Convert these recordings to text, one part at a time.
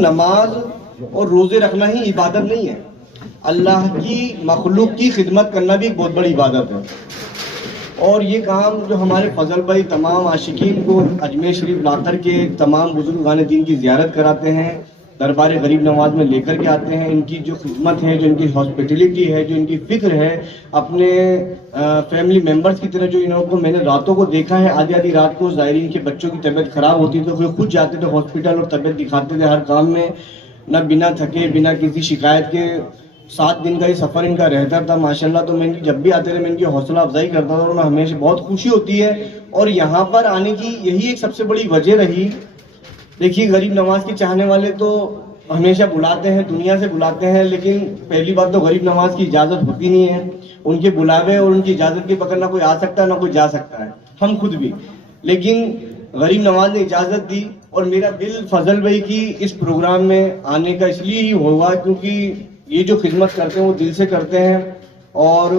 نماز اور روزے رکھنا ہی عبادت نہیں ہے، اللہ کی مخلوق کی خدمت کرنا بھی ایک بہت بڑی عبادت ہے۔ اور یہ کام جو ہمارے فضل بھائی تمام عاشقین کو اجمیر شریف لا کر کے تمام بزرگان دین کی زیارت کراتے ہیں، دربار غریب نواز میں لے کر کے آتے ہیں، ان کی جو خدمت ہے، جو ان کی ہاسپٹیلٹی ہے، جو ان کی فکر ہے اپنے فیملی ممبرز کی طرح، جو انہوں کو میں نے راتوں کو دیکھا ہے، آدھی آدھی رات کو زائرین کے بچوں کی طبیعت خراب ہوتی تو وہ خود جاتے تھے ہاسپٹل اور طبیعت دکھاتے تھے ہر کام میں، نہ بنا تھکے بنا کسی شکایت کے 7 دن کا یہ سفر ان کا رہتا تھا ماشاءاللہ۔ تو میں ان کی جب بھی آتے تھے میں ان کی حوصلہ افزائی کرتا تھا اور میں ہمیشہ بہت خوشی ہوتی ہے، اور یہاں پر آنے کی یہی ایک سب سے بڑی وجہ رہی۔ دیکھیے غریب نواز کے چاہنے والے تو ہمیشہ بلاتے ہیں، دنیا سے بلاتے ہیں، لیکن پہلی بات تو غریب نواز کی اجازت ہوتی نہیں ہے، ان کے بلاوے اور ان کی اجازت کے بغیر نہ کوئی آ سکتا ہے نہ کوئی جا سکتا ہے، ہم خود بھی، لیکن غریب نواز نے اجازت دی، اور میرا دل فضل بھائی کی اس پروگرام میں آنے کا اس لیے ہی ہوا کیونکہ یہ جو خدمت کرتے ہیں وہ دل سے کرتے ہیں، اور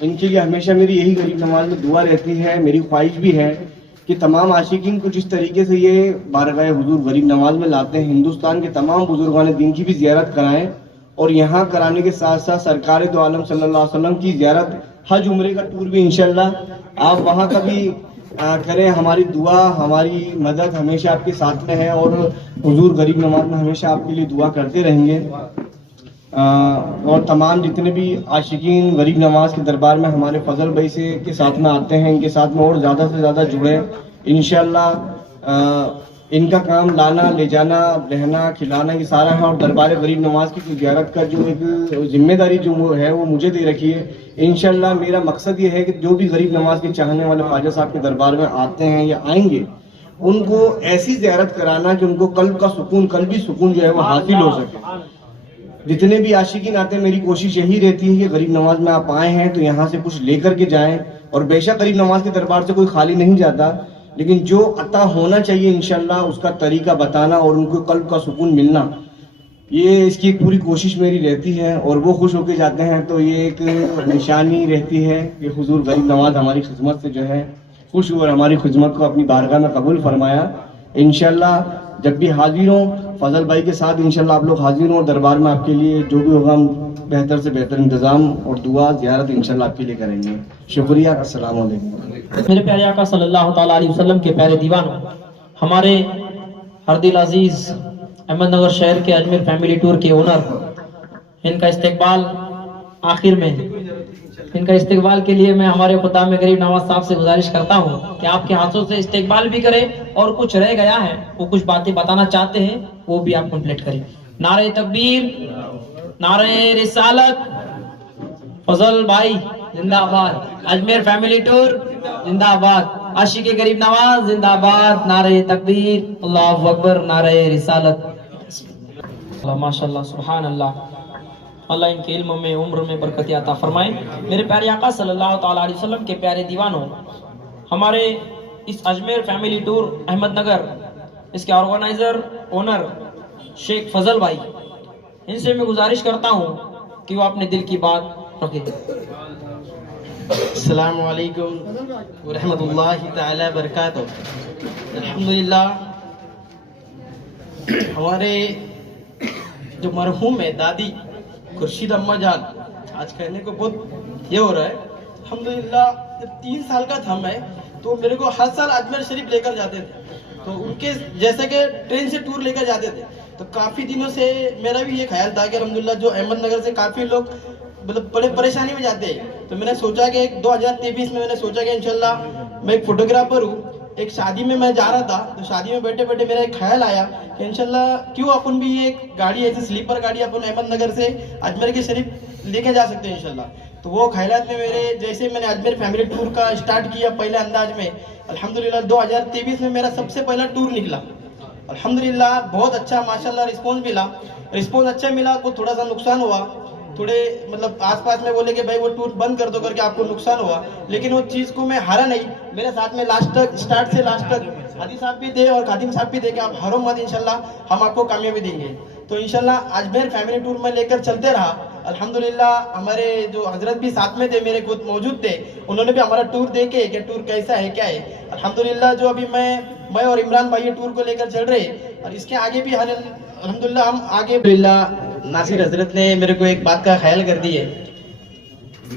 ان کے لیے ہمیشہ میری یہی غریب نواز میں دعا رہتی ہے، میری خواہش بھی ہے کہ تمام عاشقین کو جس طریقے سے یہ بارگاہ حضور غریب نواز میں لاتے ہیں، ہندوستان کے تمام بزرگان دین کی بھی زیارت کرائیں، اور یہاں کرانے کے ساتھ ساتھ سرکار دو عالم صلی اللہ علیہ وسلم کی زیارت، حج عمرے کا ٹور بھی انشاءاللہ آپ وہاں کا بھی کریں۔ ہماری دعا ہماری مدد ہمیشہ آپ کے ساتھ میں ہے، اور حضور غریب نواز میں ہمیشہ آپ کے لیے دعا کرتے رہیں گے، اور تمام جتنے بھی عاشقین غریب نواز کے دربار میں ہمارے فضل بھائی سے کے ساتھ میں آتے ہیں، ان کے ساتھ میں اور زیادہ سے زیادہ جڑیں انشاءاللہ۔ ان کا کام لانا لے جانا رہنا کھلانا یہ سارا ہے، اور دربار غریب نواز کی زیارت کا جو ایک ذمہ داری جو ہے وہ مجھے دے رکھی ہے انشاءاللہ۔ میرا مقصد یہ ہے کہ جو بھی غریب نواز کے چاہنے والے خواجہ صاحب کے دربار میں آتے ہیں یا آئیں گے، ان کو ایسی زیارت کرانا کہ ان کو قلب کا سکون، قلبی سکون جو ہے وہ حاصل ہو سکے۔ جتنے بھی عاشقین آتے ہیں میری کوشش یہی رہتی ہے کہ غریب نواز میں آپ آئے ہیں تو یہاں سے کچھ لے کر کے جائیں، اور بے شک غریب نواز کے دربار سے کوئی خالی نہیں جاتا، لیکن جو عطا ہونا چاہیے انشاءاللہ اس کا طریقہ بتانا اور ان کو قلب کا سکون ملنا، یہ اس کی ایک پوری کوشش میری رہتی ہے، اور وہ خوش ہو کے جاتے ہیں تو یہ ایک نشانی رہتی ہے کہ حضور غریب نواز ہماری خدمت سے جو ہے خوش ہو اور ہماری خدمت کو اپنی بارگاہ میں قبول فرمایا۔ انشاءاللہ جب بھی حاضر ہوں فضل بھائی کے ساتھ انشاءاللہ آپ لوگ حاضر ہوں، اور دربار میں آپ کے لیے جو بھی ہوگا ہم بہتر سے بہتر انتظام اور دعا زیارت انشاءاللہ آپ کے لیے کریں گے۔ شکریہ، السلام علیکم۔ میرے پیارے آقا صلی اللہ تعالیٰ علیہ وسلم کے پیارے دیوانوں، ہمارے ہر دل عزیز احمد نگر شہر کے اجمیر فیملی ٹور کے اونر، ان کا استقبال آخر میں، ان کا استقبال کے لیے میں ہمارے خطاب میں غریب نواز صاحب سے گزارش کرتا ہوں کہ آپ کے ہاتھوں سے استقبال بھی کریں، اور کچھ رہ گیا ہے وہ کچھ باتیں بتانا چاہتے ہیں وہ بھی آپ کمپلیٹ کریں۔ نعرہ تکبیر، نعرہ رسالت، فضل بھائی زندہ آباد، اجمیر فیملی ٹور زندہ آباد، عاشق غریب نواز زندہ آباد، نعرہ تکبیر، اللہ اکبر، نعرہ رسالت۔ ماشاءاللہ، سبحان اللہ، اللہ ان کے علم میں عمر میں برکت عطا فرمائے۔ میرے پیارے آقا صلی اللہ تعالیٰ علیہ وسلم کے پیارے دیوانوں، ہمارے اس اجمیر فیملی ٹور احمد نگر، اس کے آرگنائزر اونر شیخ فضل بھائی، ان سے میں گزارش کرتا ہوں کہ وہ اپنے دل کی بات رکھیں۔ السلام علیکم ورحمۃ اللہ تعالی وبرکاتہ۔ الحمدللہ، ہمارے جو مرحوم ہے دادی خورشید اماں جان، آج کہنے کو بہت یہ ہو رہا ہے، الحمدللہ جب 3 سال کا تھا میں، تو میرے کو ہر سال اجمیر شریف لے کر جاتے تھے، تو ان کے جیسے کہ ٹرین سے ٹور لے کر جاتے تھے، تو کافی دنوں سے میرا بھی یہ خیال تھا کہ الحمدللہ جو احمد نگر سے کافی لوگ مطلب بڑے پریشانی میں جاتے ہیں، تو میں نے سوچا کہ 2023 میں نے سوچا کہ انشاءاللہ میں ایک فوٹوگرافر ہوں، ایک شادی میں جا رہا تھا، تو شادی میں بیٹھے بیٹھے میرا ایک خیال آیا کہ انشاءاللہ کیوں اپن بھی ایک گاڑی ایسی سلیپر گاڑی اپن احمد نگر سے اجمیر کے شریف لے کے جا سکتے ہیں انشاءاللہ۔ تو وہ خیالات میں میرے، جیسے میں نے اجمیر فیملی ٹور کا اسٹارٹ کیا پہلے انداز میں، الحمدللہ 2023 میں میرا سب سے پہلا ٹور نکلا، الحمدللہ بہت اچھا ماشاءاللہ رسپانس ملا، رسپانس اچھا ملا، کو تھوڑا سا نقصان ہوا، تھوڑے مطلب آس پاس میں بولے کہ بھائی وہ ٹور بند کر دو کر کے آپ کو نقصان ہوا، لیکن وہ چیز کو میں ہارا نہیں، میرے ساتھ میں لاسٹ تک، اسٹارٹ سے لاسٹ تک حادی صاحب بھی تھے اور خادم صاحب بھی تھے کہ آپ ہارو مت، انشاءاللہ ہم آپ کو کامیابی دیں گے۔ تو انشاءاللہ اجمیر فیملی ٹور میں لے کر چلتے رہا، الحمدللہ ہمارے جو حضرت بھی ساتھ میں تھے، میرے خود موجود تھے، انہوں نے بھی ہمارا ٹور دیکھے کہ ٹور کیسا ہے کیا ہے، الحمدللہ جو ابھی میں اور عمران بھائی ٹور کو لے کر چل رہے، اور اس کے آگے بھی अल्हम्दुलिल्लाह हम आगे नासिर हजरत ने मेरे को एक बात का ख्याल कर दी है।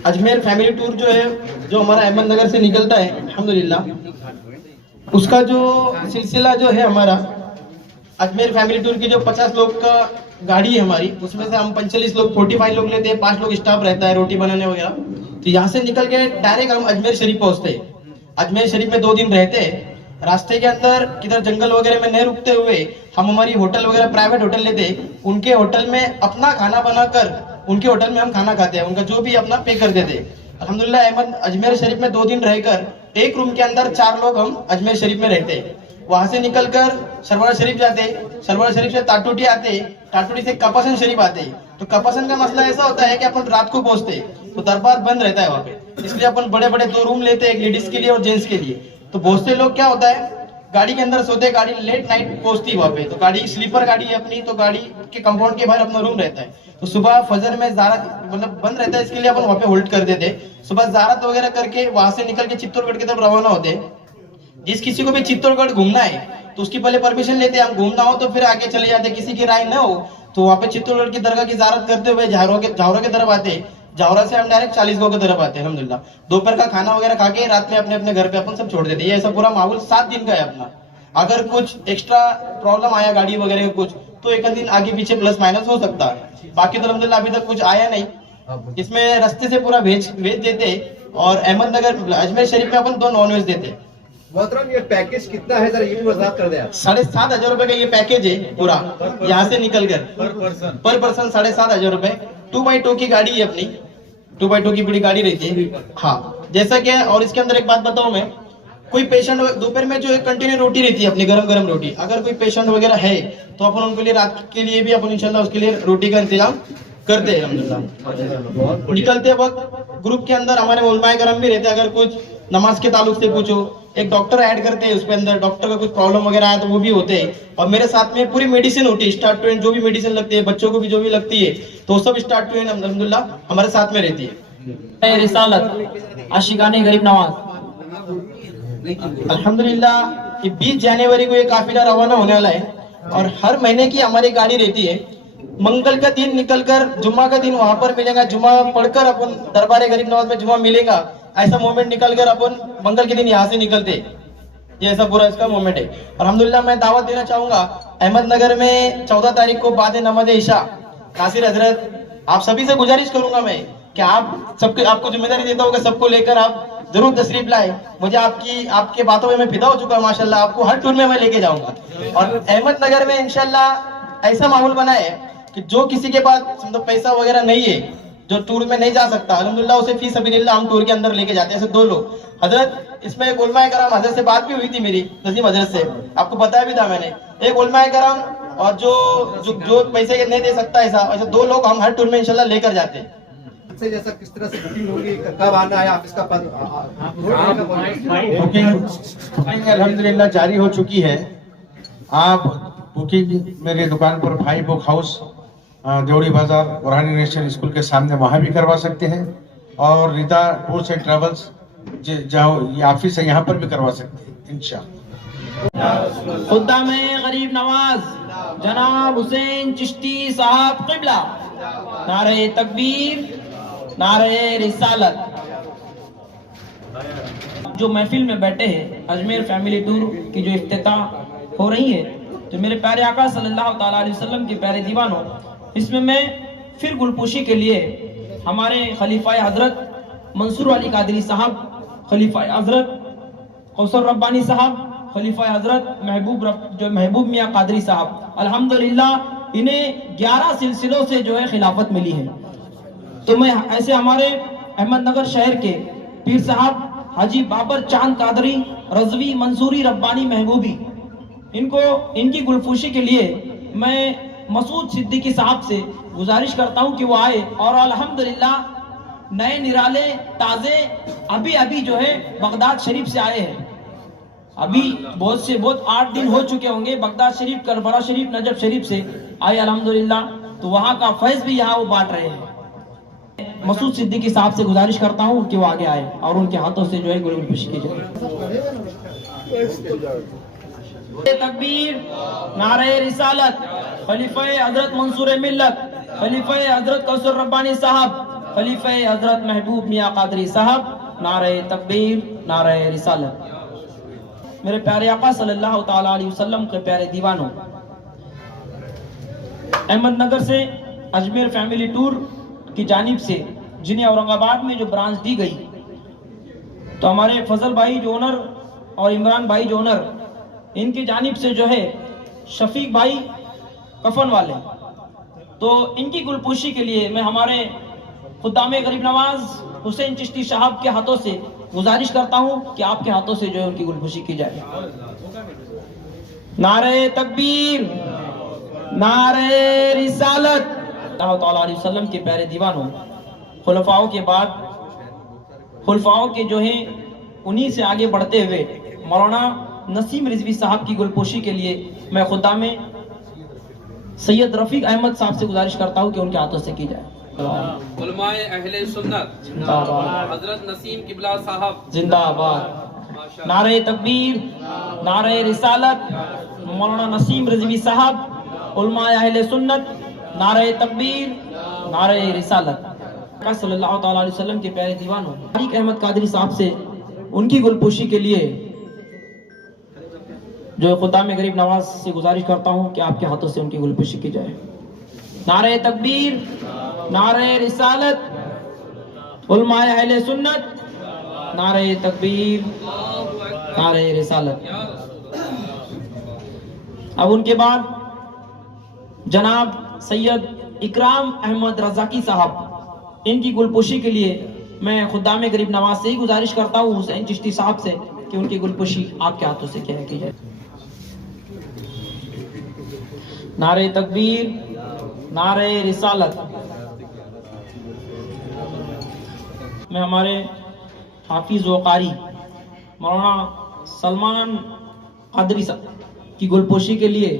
अजमेर फैमिली टूर जो है, जो हमारा अहमदनगर से निकलता है, अल्हम्दुलिल्लाह उसका जो सिलसिला जो है हमारा अजमेर फैमिली टूर की जो 50 लोग का गाड़ी है हमारी, उसमें से हम 45 लोग 45 लोग लेते हैं, 5 लोग स्टाफ रहता है रोटी बनाने वगैरह। तो यहाँ से निकल के डायरेक्ट हम अजमेर शरीफ पहुंचते हैं। अजमेर शरीफ में 2 दिन रहते हैं। रास्ते के अंदर किधर जंगल वगैरह में नहीं रुकते हुए हम हमारी होटल वगैरह प्राइवेट होटल लेते हैं। उनके होटल में अपना खाना बनाकर उनके होटल में हम खाना खाते हैं, उनका जो भी अपना पे कर देते हैं। अल्हम्दुलिल्लाह अजमेर शरीफ में 2 दिन रहकर एक रूम के अंदर 4 लोग हम अजमेर शरीफ में रहते हैं। वहां से निकलकर सरवार शरीफ जाते, सरवार शरीफ से टाटूटी आते, टाटूटी से कपासन शरीफ आते। तो कपासन का मसला ऐसा होता है कि अपन रात को पहुंचते तो दरबार बंद रहता है वहाँ पे, इसलिए अपन बड़े बड़े 2 रूम लेते हैं, एक लेडीज के लिए और जेंट्स के लिए। तो बहुत से लोग क्या होता है गाड़ी के अंदर सोते, गाड़ी लेट नाइट पहुंचती है वहाँ पे। तो गाड़ी स्लीपर गाड़ी है अपनी, तो गाड़ी के कंपाउंड के बाहर अपना रूम रहता है। तो सुबह फजर में ज़ारत मतलब बंद रहता है, इसके लिए अपन वहाँ पे होल्ड कर देते। सुबह ज़ारत वगैरह करके वहां से निकल के चित्तौड़गढ़ की तरफ रवाना होते। जिस किसी को भी चित्तौड़गढ़ घूमना है तो उसकी पहले परमिशन लेते हैं, हम घूमना हो तो फिर आगे चले जाते, किसी की राय ना हो तो वहाँ पे चित्तौड़गढ़ की दरगाह की ज़ारत करते हुए झावरा की तरफ आते। झावरा से हम डायरेक्ट 40 गांव की तरफ आते हैं। अल्हम्दुलिल्लाह दोपहर का खाना वगैरह खा के रात में अपने अपने घर पे अपन सब छोड़ देते हैं। ये ऐसा पूरा माहौल 7 दिन का है अपना। अगर कुछ एक्स्ट्रा प्रॉब्लम आया गाड़ी वगैरह का कुछ, तो एक दिन आगे पीछे प्लस माइनस हो सकता है। बाकी तो अल्हम्दुलिल्लाह अभी तक कुछ आया नहीं। इसमें रास्ते से पूरा वेज देते, और अहमदनगर अजमेर शरीफ में अपन 2 नॉन वेज देते। मोहतरम ये पैकेज कितना है, जरा ये भी वजाहत कर दें आप। 7,500 रुपए का ये पैकेज है पूरा, यहाँ से निकल कर पर पर्सन 7,500 रुपए। 2x2 की गाड़ी है अपनी, 2x2 की बड़ी गाड़ी रहती है। हाँ जैसा कि, और इसके अंदर एक बात बताऊं मैं, कोई पेशेंट दोपहर में जो है कंटिन्यू रोटी रहती है अपनी, गरम गरम रोटी। अगर कोई पेशेंट वगैरह है तो अपन उनके लिए रात के लिए भी अपन इंशाल्लाह उसके लिए रोटी का इंतजाम करते हैं। अल्हम्दुलिल्लाह निकलते वक्त ग्रुप के अंदर हमारे उलमाए करम भी रहते हैं। अगर कुछ नमाज के ताल्लुक से पूछो, एक डॉक्टर ऐड करते हैं उसके अंदर, डॉक्टर का कुछ प्रॉब्लम वगैरह आया तो वो भी होते हैं। और मेरे साथ में पूरी मेडिसिन होती है, स्टार्ट टू एंड जो भी मेडिसिन लगती है, बच्चों को भी जो भी लगती है, तो सब स्टार्ट टू एंड अल्हम्दुलिल्लाह हमारे साथ में रहती है। रिसालत आशिकाने गरीब नवाज। अल्हम्दुलिल्लाह कि 20 जनवरी को ये काफिला रवाना होने वाला है, और हर महीने की हमारी गाड़ी रहती है। मंगल का दिन निकलकर जुम्मा का दिन वहां पर मिलेगा, जुम्मा पढ़कर अपन दरबार गरीब नवाज में जुम्मा मिलेगा, ऐसा मोमेंट निकल कर अपन मंगल के दिन यहाँ से निकलते। ये ऐसा पूरा इसका मोमेंट है। अल्हम्दुलिल्लाह मैं दावत देना चाहूंगा अहमदनगर में 14 तारीख को बाद नमाज इशा, नासिर हजरत आप सभी से गुजारिश करूंगा मैं कि आप सबके, आपको जिम्मेदारी देता हूँ कि सबको लेकर आप जरूर तशरीफ लाए। मुझे आपके बातों में मैं फिदा हो चुका हूँ माशाल्लाह। आपको हर टूर में मैं लेके जाऊंगा, और अहमदनगर में इंशाल्लाह ऐसा माहौल बना है कि जो किसी के पास मतलब पैसा वगैरह नहीं है, जो टूर में नहीं जा सकता, अल्हम्दुलिल्लाह उसे फी सबीलिल्लाह हम टूर के अंदर लेके जाते हैं। ऐसे 2 लोग हजरत, इसमें एक उलमाए कराम हजरत से बात भी हुई थी मेरी, नजीम हजरत से, आपको बताया भी था मैंने। एक उलमाए कराम और जो पैसे नहीं दे सकता, ऐसा 2 लोग हम हर टूर में इंशाल्लाह लेकर जाते हैं। जैसा किस तरह से बुकिंग होगी, कब आना है, आप इसका बुकिंग अल्हम्दुलिल्लाह जारी हो चुकी है। आप बुकिंग मेरे दुकान पर भाई बुक हाउस देवड़ी बाजार बुरहानी नेशनल स्कूल के सामने वहाँ भी करवा सकते हैं, और रिदा टूर्स एंड ट्रेवल्स जहाँ ये ऑफिस है यहाँ पर भी करवा सकते हैं इंशाअल्लाह। खुद्दामे गरीब नवाज जनाब हुसैन चिश्ती साहब क़िबला, नारे तकबीर, नारे रिसालत। जो महफिल में बैठे हैं, अजमेर फैमिली टूर की जो इफ्तिताह हो रही है, तो मेरे प्यारे आका सल्लल्लाहु ताला अलैहि वसल्लम के प्यारे दीवानों, इसमें मैं फिर गुलपोशी के लिए हमारे खलीफाए हजरत मंसूर अली कादरी साहब, खलीफाए हजरत कौसर रब्बानी साहब, खलीफाए हजरत महबूब मियाँ कादरी साहब, अल्हम्दुलिल्लाह इन्हें 11 सिलसिलों से जो है खिलाफत मिली है। तो मैं ऐसे हमारे अहमदनगर शहर के पीर साहब हाजी बाबर चांद कादरी रजवी मंसूरी रब्बानी महबूबी, इनको इनकी गुलफूशी के लिए मैं मसूद सिद्दीकी साहब से गुजारिश करता हूं कि वो आए, और अल्हम्दुलिल्लाह नए निराले ताज़े अभी जो है बगदाद शरीफ से आए हैं। अभी बहुत 8 दिन हो चुके होंगे बगदाद शरीफ, करबला शरीफ, नजफ शरीफ से आए अल्हम्दुलिल्लाह। तो वहाँ का फैज़ भी यहाँ वो बांट रहे हैं। मसूद सिद्दीकी साहब से गुजारिश करता हूँ कि वो आगे आए और उनके हाथों से जो है गुलफूशी की जाए। تکبیر، نعرہ رسالت، خلیفہ حضرت منصور ملت، خلیفہ حضرت کوثر ربانی صاحب، خلیفہ حضرت محبوب میاں قادری صاحب، نعرہ تکبیر، نعرہ رسالت۔ میرے پیارے آقا صلی اللہ تعالی علیہ وسلم کے پیارے دیوانوں، احمد نگر سے اجمیر فیملی ٹور کی جانب سے جنہیں اورنگ آباد میں جو برانچ دی گئی، تو ہمارے فضل بھائی جو اونر اور عمران بھائی جو اونر، ان کی جانب سے جو ہے شفیق بھائی کفن والے، تو ان کی گلپوشی کے لیے میں ہمارے خدام غریب نواز حسین چشتی صاحب کے ہاتھوں سے گزارش کرتا ہوں کہ آپ کے ہاتھوں سے جو ہے ان کی گلپوشی کی جائے۔ نعرہ تکبیر، نعرہ رسالت۔ اللہ تعالیٰ علیہ وسلم کے پیارے دیوانوں، خلفاؤں کے بعد خلفاؤں کے جو ہیں انہی سے آگے بڑھتے ہوئے مولانا نسیم رضوی صاحب کی گلپوشی کے لیے میں خدام سید رفیق احمد صاحب سے گزارش کرتا ہوں کہ ان کے ہاتھوں سے کی جائے۔ علماء اہل سنت حضرت نسیم قبلہ صاحب زندہ آباد۔ نعرہ تکبیر، نعرہ رسالت، مولانا نسیم رضوی صاحب، علماء اہل سنت، نعرہ تکبیر، نعرہ رسالت۔ صلی اللہ تعالیٰ علیہ وسلم کے پیارے دیوانوں، طارق احمد قادری صاحب سے ان کی گلپوشی کے لیے جو خدام غریب نواز سے گزارش کرتا ہوں کہ آپ کے ہاتھوں سے ان کی گلپوشی کی جائے۔ نعرہ تکبیر، نعرہ رسالت، علماء اہل سنت، نعرہ تکبیر، نعرہ رسالت۔ اب ان کے بعد جناب سید اکرام احمد رزاقی صاحب، ان کی گلپوشی کے لیے میں خدام غریب نواز سے ہی گزارش کرتا ہوں حسین چشتی صاحب سے کہ ان کی گلپوشی آپ کے ہاتھوں سے کیا کی جائے۔ نعرہ تکبیر، نعرہ رسالت۔ میں ہمارے حافظ و قاری مولانا سلمان قادری صاحب کی گلپوشی کے لیے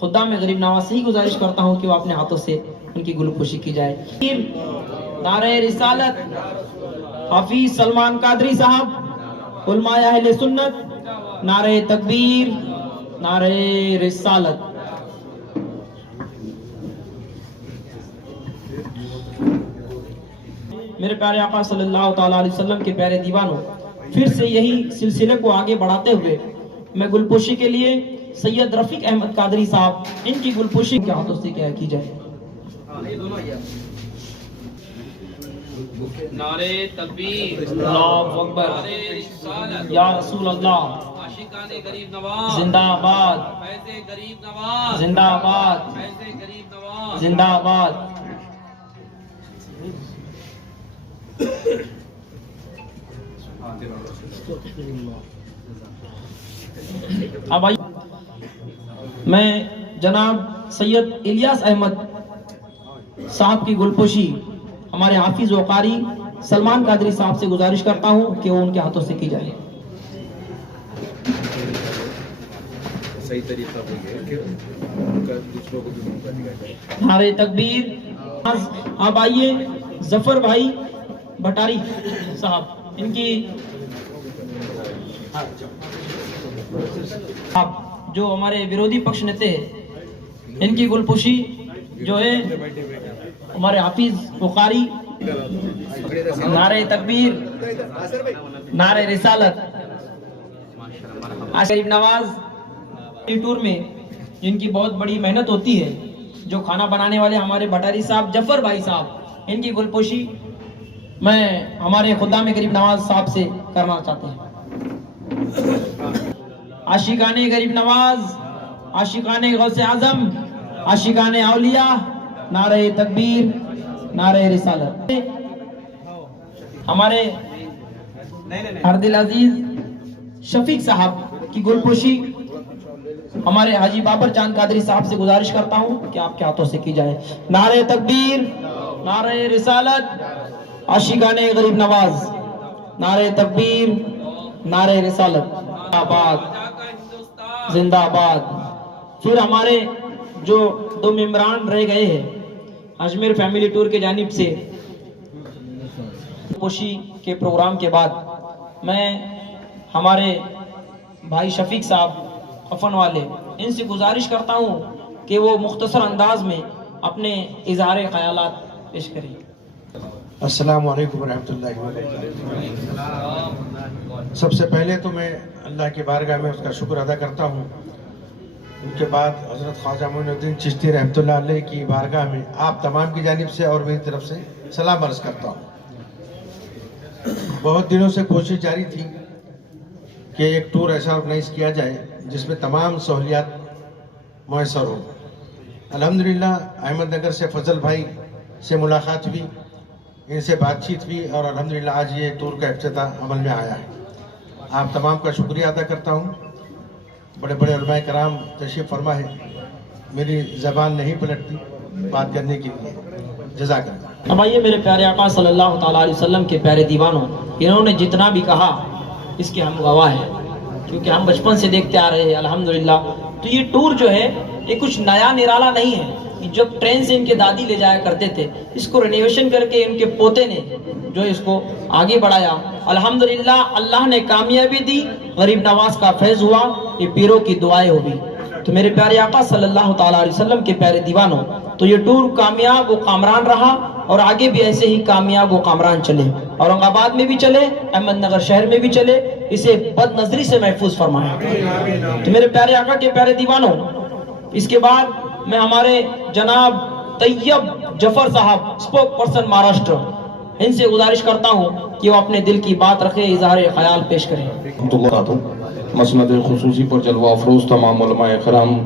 خدام غریب نواز سے ہی گزارش کرتا ہوں کہ وہ اپنے ہاتھوں سے ان کی گلپوشی کی جائے۔ نعرہ رسالت، حافظ سلمان قادری صاحب، علماء اہل سنت، نعرہ تکبیر، نعرہ رسالت۔ میرے پیارے آقا صلی اللہ تعالیٰ علیہ وسلم کے پیارے دیوانوں، پھر سے یہی سلسلے کو آگے بڑھاتے ہوئے میں گلپوشی کے لیے سید رفیق احمد قادری صاحب، ان کی گلپوشی کے ہاتھوں سے کیا کی جائے۔ نعرہ تکبیر، اللہ اکبر، نعرہ رسالت، یا رسول اللہ، عاشقان غریب نواز زندہ آباد، فیض غریب نواز زندہ آباد، فیض غریب نواز زندہ آباد۔ اب آئیے میں جناب سید الیاس احمد صاحب کی گلپوشی ہمارے حافظ و قاری سلمان قادری صاحب سے گزارش کرتا ہوں کہ وہ ان کے ہاتھوں سے کی جائے۔ صحیح طریقہ دوسروں کو بھی موقع دیا جائے۔ نعرہ تکبیر۔ اب آئیے ظفر بھائی بھٹاری صاحب، ان کی جو ہمارے ویرودھی پکش نیتے ہیں، ان کی گلپوشی جو ہے ہمارے حافظ بخاری، نعرہ تکبیر، نعرہ رسالت۔ غریب نواز ٹور میں جن کی بہت بڑی محنت ہوتی ہے، جو کھانا بنانے والے ہمارے بھٹاری صاحب، جعفر بھائی صاحب، ان کی گلپوشی میں ہمارے خدام غریب نواز صاحب سے کرنا چاہتے ہیں۔ عاشقان غریب نواز، عاشقان غوث اعظم، عاشقان اولیاء، نعرہ تکبیر، نعرہ رسالت۔ ہمارے ہردل عزیز شفیق صاحب کی گلپوشی ہمارے حاجی بابر چاند قادری صاحب سے گزارش کرتا ہوں کہ آپ کے ہاتھوں سے کی جائے۔ نعرہ تکبیر، نعرہ رسالت، عاشقان غریب نواز، نعرہ تکبیر، نعرہ رسالت۔ آباد، زندہ آباد۔ پھر ہمارے جو دو ممبران رہ گئے ہیں اجمیر فیملی ٹور کے جانب سے گلپوشی کے پروگرام کے بعد میں ہمارے بھائی شفیق صاحب، वफन वाले, इनसे गुजारिश करता हूँ कि वो मुख्तसर अंदाज में अपने इज़हार ख़यालात पेश करें। अस्सलाम वालेकुम रहमतुल्लाहि व बरकातहू। सबसे पहले तो मैं अल्लाह की बारगाह में उसका शुक्र अदा करता हूँ। उनके बाद हज़रत ख्वाजा मोइनुद्दीन चिश्ती रहमतुल्लाह अलैह की बारगाह में आप तमाम की जानिब से और मेरी तरफ से सलाम अर्ज़ करता हूँ। बहुत दिनों से कोशिश जारी थी कि एक टूर ऐसा ऑर्गेनाइज किया जाए जिसमें तमाम सहूलियात मैसर हो। अल्हम्दुलिल्लाह अहमदनगर से फजल भाई से मुलाकात हुई, इनसे बातचीत हुई और अल्हम्दुलिल्लाह आज ये टूर का इफ्तिताह अमल में आया है। आप तमाम का शुक्रिया अदा करता हूँ। बड़े बड़े उलमाए कराम तशरीफ़ फरमा है, मेरी ज़बान नहीं पलटती बात करने के लिए। जज़ाकल्लाह। अब आइए मेरे प्यारे आका सल्लल्लाहु ताला अलैहि वसल्लम के प्यारे दीवानों, इन्होंने जितना भी कहा इसके हम गवाह हैं, क्योंकि हम बचपन से देखते आ रहे हैं अल्हम्दुलिल्लाह। तो ये टूर जो है ये कुछ नया निराला नहीं है। जब ट्रेन से इनके दादी ले जाया करते थे, इसको रिनोवेशन करके इनके पोते ने जो इसको आगे बढ़ाया। अल्हम्दुलिल्लाह अल्लाह ने कामयाबी दी, गरीब नवाज का फैज़ हुआ, ये पीरों की दुआएं होगी। तो मेरे प्यारे आका सल्लल्लाहु ताला अलैहि वसल्लम के प्यारे दीवानों, तो ये टूर कामयाब व कामरान रहा और आगे भी ऐसे ही कामयाब व कामरान चले। औरंगाबाद में भी चले, अहमदनगर शहर में भी चले, इसे बदनजरी से महफूज फरमाए। तो मेरे प्यारे आका के प्यारे दीवानों, इसके बाद मैं हमारे जनाब तैयब जफर साहब, स्पोक पर्सन महाराष्ट्र, इनसे गुजारिश करता हूँ कि वो अपने दिल की बात रखे, इज़हार ख्याल पेश करें। मसनद खुसूसी पर जलवा अफरोज तमाम उलमाए कराम,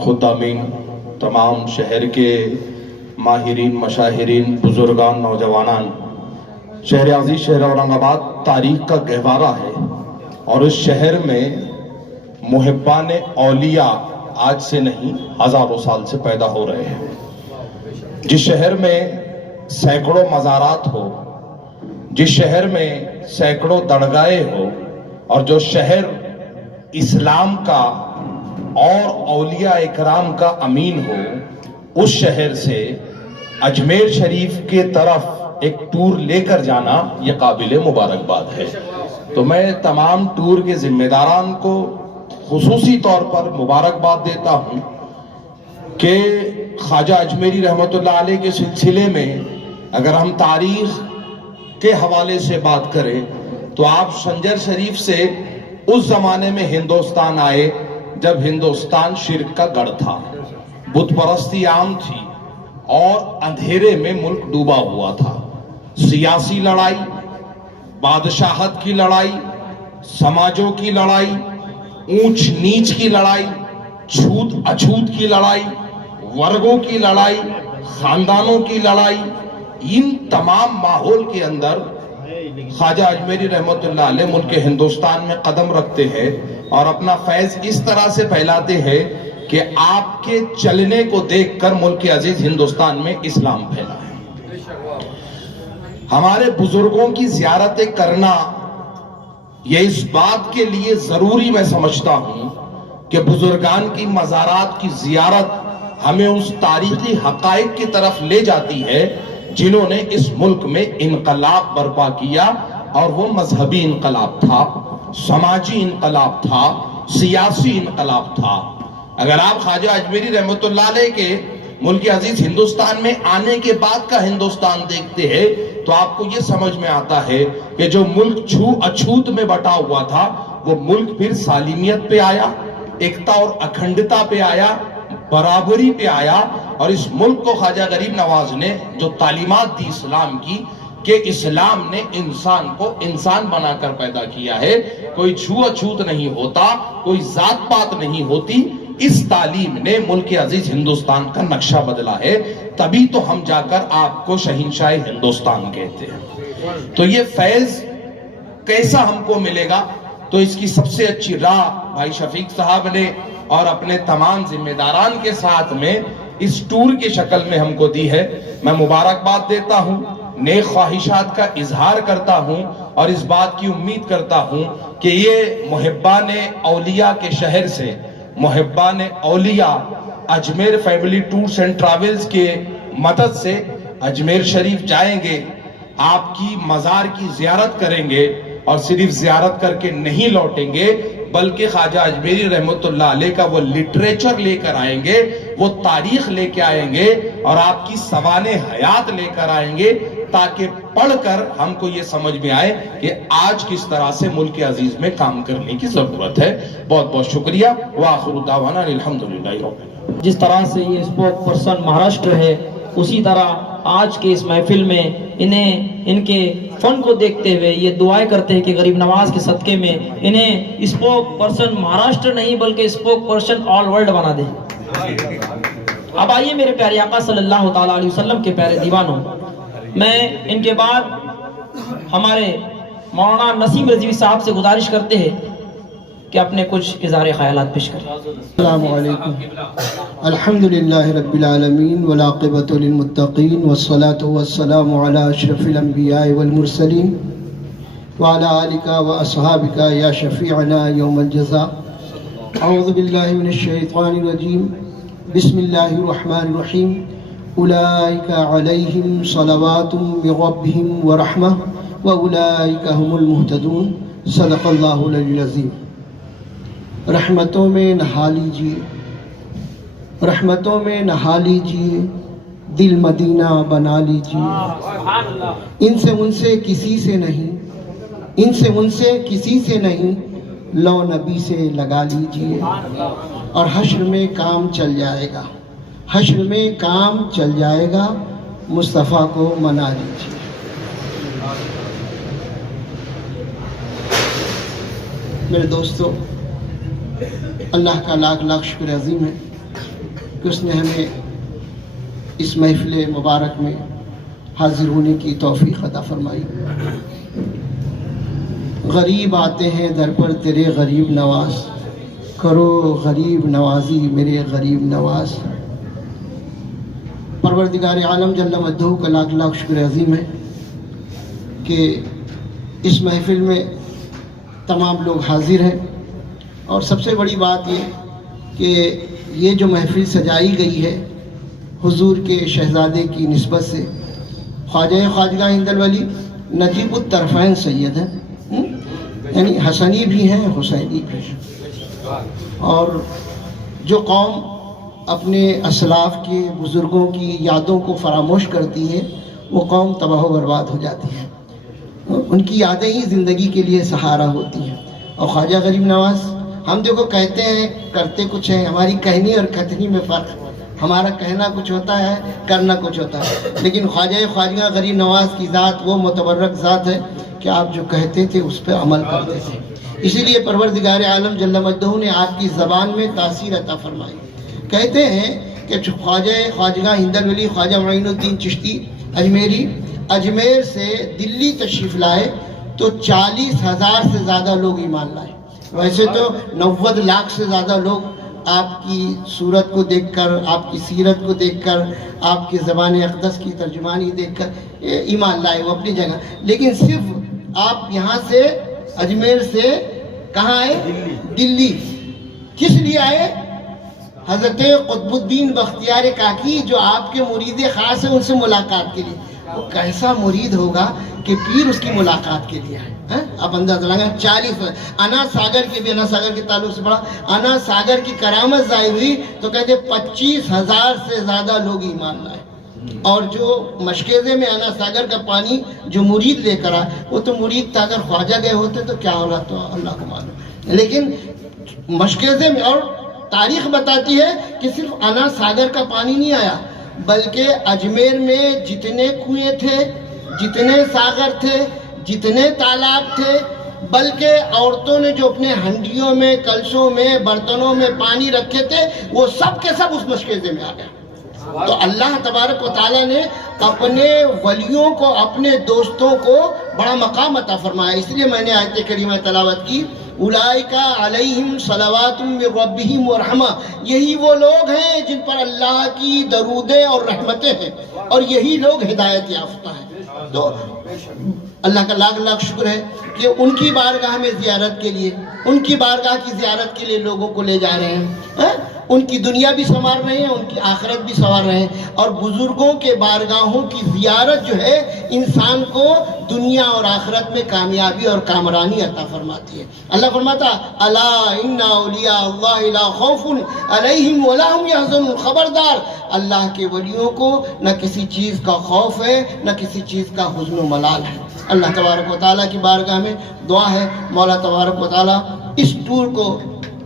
खुद्दामीन, तमाम शहर के माहिरीन, मशाहिरीन, बुजुर्गान, नौजवानान, शहर अजीज शहर औरंगाबाद तारीख का गहवारा है और इस शहर में मुहिब्बान औलिया आज से नहीं हजारों साल से पैदा हो रहे हैं। जिस शहर में सैकड़ों मज़ारात हो, जिस शहर में सैकड़ों दरगाहें हो और जो शहर इस्लाम का और औलिया इकराम का अमीन हो, उस शहर से अजमेर शरीफ के तरफ एक टूर लेकर जाना यह काबिल मुबारकबाद है। तो मैं तमाम टूर के जिम्मेदारान को खुसूसी तौर पर मुबारकबाद देता हूँ कि ख्वाजा अजमेरी रहमतुल्लाह अलैह के सिलसिले में अगर हम तारीख के हवाले से बात करें तो आप संजर शरीफ से उस जमाने में हिंदुस्तान आए जब हिंदुस्तान शिर्क का गढ़ था, बुत परस्ती आम थी और अंधेरे में मुल्क डूबा हुआ था। सियासी लड़ाई, बादशाहत की लड़ाई, समाजों की लड़ाई, ऊंच नीच की लड़ाई, छूत अछूत की लड़ाई, वर्गों की लड़ाई, खानदानों की लड़ाई, इन तमाम माहौल के अंदर ख्वाजा अजमेरी रहमतुल्लाह अलैह मुल्क हिंदुस्तान में कदम रखते हैं और अपना फैज इस तरह से फैलाते हैं कि आपके चलने को देखकर मुल्क अजीज हिंदुस्तान में इस्लाम फैला है। हमारे बुजुर्गों की ज़ियारतें करना ये इस बात के लिए जरूरी मैं समझता हूं कि बुजुर्गान की मज़ारात की ज़ियारत हमें उस तारीखी हक़ाइक़ की तरफ ले जाती है जिन्होंने इस मुल्क में इनकलाब बर्पा किया, और वो मजहबी इनकलाब था, समाजी इनकलाब था, सियासी इनकलाब था। अगर आप ख्वाजा अजमेरी रहमतुल्लाह अलैह के मुल्क अजीज हिंदुस्तान में आने के बाद का हिंदुस्तान देखते हैं तो आपको ये समझ में आता है कि जो मुल्क छू अछूत में बटा हुआ था वो मुल्क फिर सालिमियत पे आया, एकता और अखंडता पे आया, बराबरी पे आया। और इस मुल्क को ख्वाजा गरीब नवाज ने जो तालीमात दी इस्लाम की कि इस्लाम ने इंसान को इंसान बनाकर पैदा किया है, कोई छूअछूत नहीं होता, कोई जात पात नहीं होती, इस तालीम ने मुल्क अजीज हिंदुस्तान का नक्शा बदला है। तभी तो हम जाकर आपको शहीनशाह हिंदुस्तान कहते हैं। तो ये फैज कैसा हमको मिलेगा, तो इसकी सबसे अच्छी राह भाई शफीक साहब ने और अपने तमाम जिम्मेदारान के साथ में इस टूर की शक्ल में हमको दी है। मैं मुबारकबाद देता हूँ, नेक ख्वाहिशात का इजहार करता हूँ और इस बात की उम्मीद करता हूँ कि ये मुहिब्बान औलिया के शहर से, मुहिब्बान औलिया Ajmer family tours and travels के मदद से अजमेर शरीफ जाएंगे, आपकी मज़ार की ज़ियारत करेंगे और सिर्फ ज़ियारत करके नहीं लौटेंगे بلکہ خواجہ اجمیری رحمت اللہ علیہ کا وہ لٹریچر لے کر آئیں گے، وہ تاریخ لے کے آئیں گے اور آپ کی سوانح حیات لے کر آئیں گے، تاکہ پڑھ کر ہم کو یہ سمجھ میں آئے کہ آج کس طرح سے ملک عزیز میں کام کرنے کی ضرورت ہے۔ بہت بہت شکریہ۔ وآخر دعوانا الحمدللہ رب العالمین۔ جس طرح سے یہ اسپوک پرسن مہاراشٹر ہے، اسی طرح آج کے اس محفل میں انہیں ان کے فن کو دیکھتے ہوئے یہ دعائیں کرتے ہیں کہ غریب نواز کے صدقے میں انہیں اسپوک پرسن مہاراشٹر نہیں بلکہ اسپوک پرسن آل ورلڈ بنا دے۔ اب آئیے میرے پیارے آقا صلی اللہ تعالیٰ علیہ وسلم کے پیارے دیوانوں، میں ان کے بعد ہمارے مولانا نسیم رضوی صاحب سے گزارش کرتے ہیں کہ اپنے کچھ اظہار خیالات پیش کریں۔ السلام علیکم۔ الحمدللہ رب العالمین والعاقبۃ للمتقین والصلاة والسلام علی اشرف الانبیاء والمرسلین وعلی آلک واصحابک یا شفیعنا یوم الجزاء۔ اعوذ باللہ من الشیطان الرجیم، بسم اللہ الرحمن الرحیم۔ اولئک علیہم صلوات من ربہم ورحمہ واولئک هم المہتدون۔ صدق اللہ العلی العظیم۔ رحمتوں میں نہا لیجئے، رحمتوں میں نہا لیجئے، دل مدینہ بنا لیجئے۔ ان سے کسی سے نہیں، ان سے کسی سے نہیں، لو نبی سے لگا لیجئے، اور حشر میں کام چل جائے گا، حشر میں کام چل جائے گا، مصطفیٰ کو منا لیجئے۔ میرے دوستو، اللہ کا لاکھ لاکھ شکر عظیم ہے کہ اس نے ہمیں اس محفل مبارک میں حاضر ہونے کی توفیق عطا فرمائی۔ غریب آتے ہیں در پر تیرے غریب نواز، کرو غریب نوازی میرے غریب نواز۔ پروردگار عالم جل مجدہ کا لاکھ لاکھ شکر عظیم ہے کہ اس محفل میں تمام لوگ حاضر ہیں، اور سب سے بڑی بات یہ کہ یہ جو محفل سجائی گئی ہے حضور کے شہزادے کی نسبت سے، خواجہ خواجگاہ ہند الولی نجیب الطرفین سید ہیں، یعنی حسنی بھی ہیں حسینی بھی ہیں، اور جو قوم اپنے اسلاف کے بزرگوں کی یادوں کو فراموش کرتی ہے وہ قوم تباہ و برباد ہو جاتی ہے، ان کی یادیں ہی زندگی کے لیے سہارا ہوتی ہیں۔ اور خواجہ غریب نواز، ہم دیکھو کہتے ہیں کرتے کچھ ہیں، ہماری کہنی اور کتنی میں فرق، ہمارا کہنا کچھ ہوتا ہے کرنا کچھ ہوتا ہے، لیکن خواجہ خواجہ غریب نواز کی ذات وہ متبرک ذات ہے کہ آپ جو کہتے تھے اس پہ عمل کرتے تھے، اسی لیے پروردگار عالم جل مجدہ نے آپ کی زبان میں تاثیر عطا فرمائی۔ کہتے ہیں کہ خواجہ خواجگاہ ہند الولی خواجہ معین الدین چشتی اجمیری اجمیر سے دلی تشریف لائے تو 40,000 سے زیادہ لوگ ایمان لائے۔ ویسے تو 90 لاکھ سے زیادہ لوگ آپ کی صورت کو دیکھ کر، آپ کی سیرت کو دیکھ کر، آپ کی زبان اقدس کی ترجمانی دیکھ کر ایمان لائے وہ اپنی جگہ، لیکن صرف آپ یہاں سے اجمیر سے کہاں آئے؟ دلی۔ کس لیے آئے؟ حضرت قطب الدین بختیار کاکی جو آپ کے مرید خاص ہیں ان سے ملاقات کے لیے۔ وہ کیسا مرید ہوگا کہ پیر اس کی ملاقات کے لیے آئے؟ آپ اندازہ لگائیں، 40 انا ساگر کی بھی، انا ساگر کے تعلق سے پڑھا، انا ساگر کی کرامت ظاہر ہوئی تو کہتے 25,000 سے زیادہ لوگ ایمان لائے۔ اور جو مشکیزے میں انا ساگر کا پانی جو مرید لے کر آئے وہ تو مرید تھا، اگر خواجہ گئے ہوتے تو کیا ہونا تو اللہ کو معلوم، لیکن مشکیزے میں، اور تاریخ بتاتی ہے کہ صرف انا ساگر کا پانی نہیں آیا بلکہ اجمیر میں جتنے کنویں تھے، جتنے ساگر تھے، جتنے تالاب تھے، بلکہ عورتوں نے جو اپنے ہنڈیوں میں، کلشوں میں، برتنوں میں پانی رکھے تھے وہ سب کے سب اس مشکیزے میں آ گئے۔ تو اللہ تبارک و تعالیٰ نے اپنے ولیوں کو، اپنے دوستوں کو بڑا مقام عطا فرمایا، اس لیے میں نے آیت کریمہ تلاوت کی، اولئک علیہم صلوات من ربہم ورحمہ، یہی وہ لوگ ہیں جن پر اللہ کی درودیں اور رحمتیں ہیں، اور یہی لوگ ہدایت یافتہ ہیں۔ تو अल्लाह का लाख लाख शुक्र है कि उनकी बारगाह में ज़ियारत के लिए, उनकी बारगाह की ज़ियारत के लिए लोगों को ले जा रहे हैं। उनकी दुनिया भी संवार रहे हैं, उनकी आखिरत भी संवार रहे हैं। और बुज़ुर्गों के बारगाहों की ज़ियारत जो है इंसान को दुनिया और आखिरत में कामयाबी और कामरानी अता फरमाती है। अल्लाह फरमाता अला इन्ना औलिया अल्लाह ला खौफुन अलैहिम वला हुम यहज़नून, खबरदार अल्लाह के वलियों को न किसी चीज़ का खौफ है न किसी चीज़ का हुज़्न मलाल है। अल्लाह तबारक व तआला की बारगाह में दुआ है, मौला तबारक व तआला इस टूर को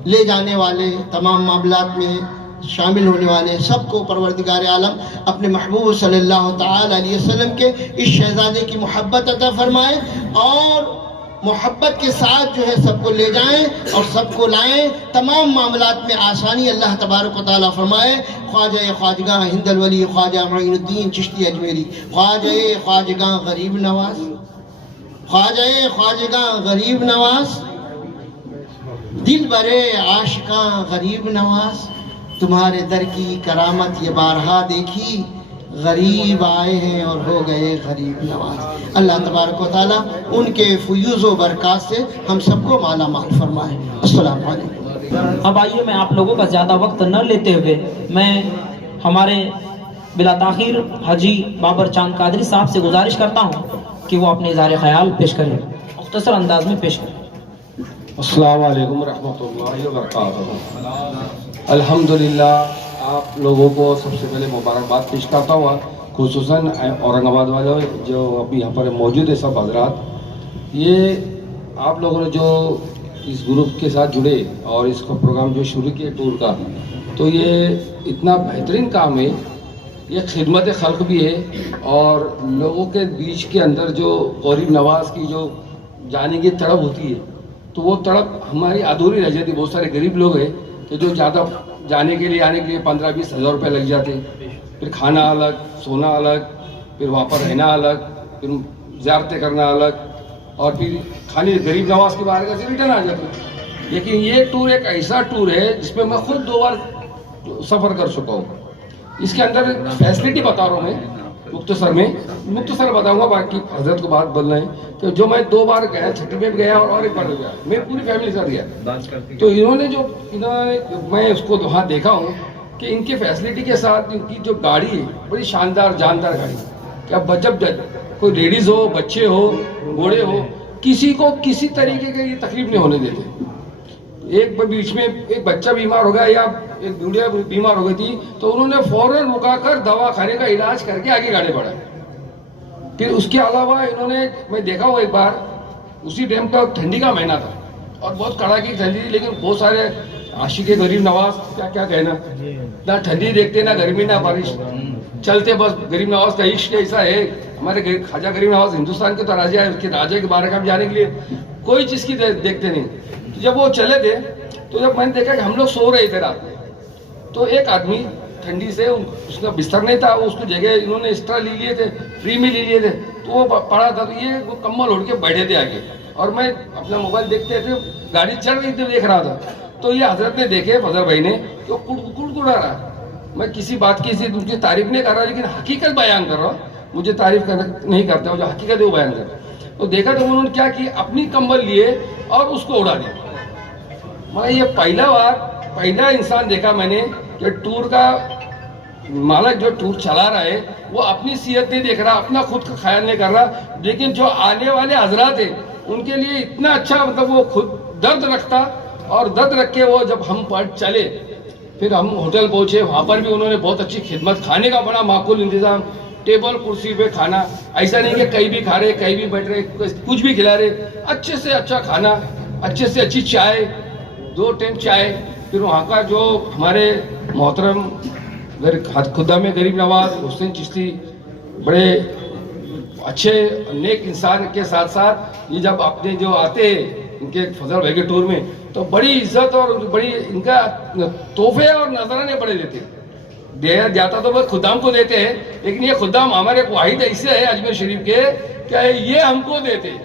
ले जाने वाले, तमाम मामलात में शामिल होने वाले सबको परवरदिगार आलम अपने महबूब सल्लल्लाहु तआला अलैहि वसल्लम के इस शहजादे की मोहब्बत अता फरमाए और मोहब्बत के साथ जो है सबको ले जाएं और सबको लाएं। तमाम मामलात में आसानी अल्लाह तबारक व तआला फरमाए। ख्वाजा ख्वाजगा हिंदल वली ख्वाजा मुईनुद्दीन चिश्ती अजमेरी, ख्वाजा ख्वाजगा गरीब नवाज, ख्वाजा ख्वाजगा गरीब नवाज, दिल बरे आशिका गरीब नवाज, तुम्हारे दर की करामत ये बारहा देखी, गरीब आए हैं और हो गए गरीब नवाज। अल्लाह तबारक व तआला उनके फयूज़ व बरक़ात से हम सबको माला माल फरमाए। अस्सलाम वालेकुम। अब आइए मैं आप लोगों का ज़्यादा वक्त न लेते हुए मैं हमारे बिला ताख़ीर हाजी बाबर चांद कादरी साहब से गुजारिश करता हूँ कि वो अपने इज़हार ख़याल पेश करें, मुख्तसर अंदाज में पेश करें। अस्सलाम वालेकुम रहमतुल्लाहि व बरकातहू। अल्हम्दुलिल्लाह, आप लोगों को सबसे पहले मुबारकबाद पेश करता हूँ, खुसूसन औरंगाबाद वाले जो अभी यहाँ पर मौजूद है सब हजरात। ये आप लोगों ने जो इस ग्रुप के साथ जुड़े और इसका प्रोग्राम जो शुरू किया टूर का, तो ये इतना बेहतरीन काम है, ये खिदमत खल्क भी है और लोगों के बीच के अंदर जो गरीब नवाज की जो जाने की तड़प होती है, तो वो तड़प हमारी अधूरी रह जाती। बहुत सारे गरीब लोग हैं कि जो ज़्यादा जाने के लिए आने के लिए 15-20 हज़ार रुपये लग जाते, फिर खाना अलग, सोना अलग, फिर वहाँ पर रहना अलग, फिर ज़ियारतें करना अलग, और फिर खाली गरीब नवाज की बारगाह से रिटर्न आ जाते। लेकिन ये टूर एक ऐसा टूर है जिसमें मैं खुद 2 बार सफ़र कर चुका हूँ। इसके अंदर फैसिलिटी बता रहा हूँ मैं, मुख्तसर बताऊंगा, बाकी हजरत को बात बोलना है कि जो मैं 2 बार गया, छठी में गया और एक बार गया, मैं पूरी फैमिली के साथ गया। तो इन्होंने मैं उसको वहाँ देखा हूँ कि इनकी फैसिलिटी के साथ इनकी जो गाड़ी है बड़ी शानदार जानदार गाड़ी, कि अब जब कोई लेडीज़ हो, बच्चे हो, बूढ़े हो, किसी को किसी तरीके की ये तकलीफ नहीं होने देते। एक बीच में एक बच्चा बीमार हो गया या एक बुढ़िया बीमार हो गई थी, तो उन्होंने फौरन रुकाकर दवा खाने का इलाज करके आगे गाड़ी बढ़ाई। फिर उसके अलावा इन्होंने, मैं देखा हूँ एक बार, उसी टाइम का ठंडी का महीना था और बहुत कड़ाके की ठंडी थी, लेकिन बहुत सारे आशिक गरीब नवाज, क्या कहना, ना ठंडी देखते ना गर्मी ना बारिश, चलते बस। गरीब नवाज का इश्क ऐसा है, हमारे ख्वाजा गरीब नवाज हिंदुस्तान के तो राजा है, उसके राजा के बारगाह में जाने के लिए कोई चीज़ की देखते नहीं। तो जब वो चले थे, तो जब मैंने देखा कि हम लोग सो रहे थे रात में, तो एक आदमी ठंडी से, उसका बिस्तर नहीं था, उसको जगह इन्होंने एक्स्ट्रा ले लिए थे, फ्री में ले लिए थे, तो वो पड़ा था, तो ये कम्बल ओढ़ के बैठे थे आगे, और मैं अपना मोबाइल देखते थे, गाड़ी चल रही थी, देख रहा था। तो ये हजरत ने देखे, फजल भाई ने, तो कुड़कुड़ा रहा। मैं किसी बात की उनकी तारीफ नहीं कर रहा, लेकिन हकीकत बयान कर रहा हूँ, मुझे तारीफ नहीं करता हूँ, जो हकीकत है वो बयान कर। तो देखा तो उन्होंने क्या किया, अपनी कंबल लिए और उसको उड़ा दिया। मैं ये पहला इंसान देखा मैंने कि टूर का मालिक जो टूर चला रहा है वो अपनी सेहत नहीं देख रहा, अपना खुद का ख्याल नहीं कर रहा, लेकिन जो आने वाले हजरात है उनके लिए इतना अच्छा, मतलब वो खुद दर्द रखता, और दर्द रख के वो जब हम चले, फिर हम होटल पहुंचे, वहाँ पर भी उन्होंने बहुत अच्छी खिदमत, खाने का बड़ा माकूल इंतजाम, टेबल कुर्सी पे खाना, ऐसा नहीं कि कहीं भी खा रहे, कहीं भी बैठ रहे, कुछ भी खिला रहे, अच्छे से अच्छा खाना, अच्छे से अच्छी चाय, 2 टाइम चाय। फिर वहाँ का जो हमारे मोहतरम खुदा में गरीब नवाज हुसैन चिश्ती, बड़े अच्छे नेक इंसान के साथ साथ ये जब अपने जो आते हैं इनके फजल भाई के टूर में, तो बड़ी इज्जत और बड़ी इनका तोहफे और नजराने बड़े देते हैं। दिया जाता तो बस खुदाम को देते हैं, लेकिन ये खुदाम हमारे वाहिद ऐसे है अजमेर शरीफ के, क्या ये हमको देते हैं।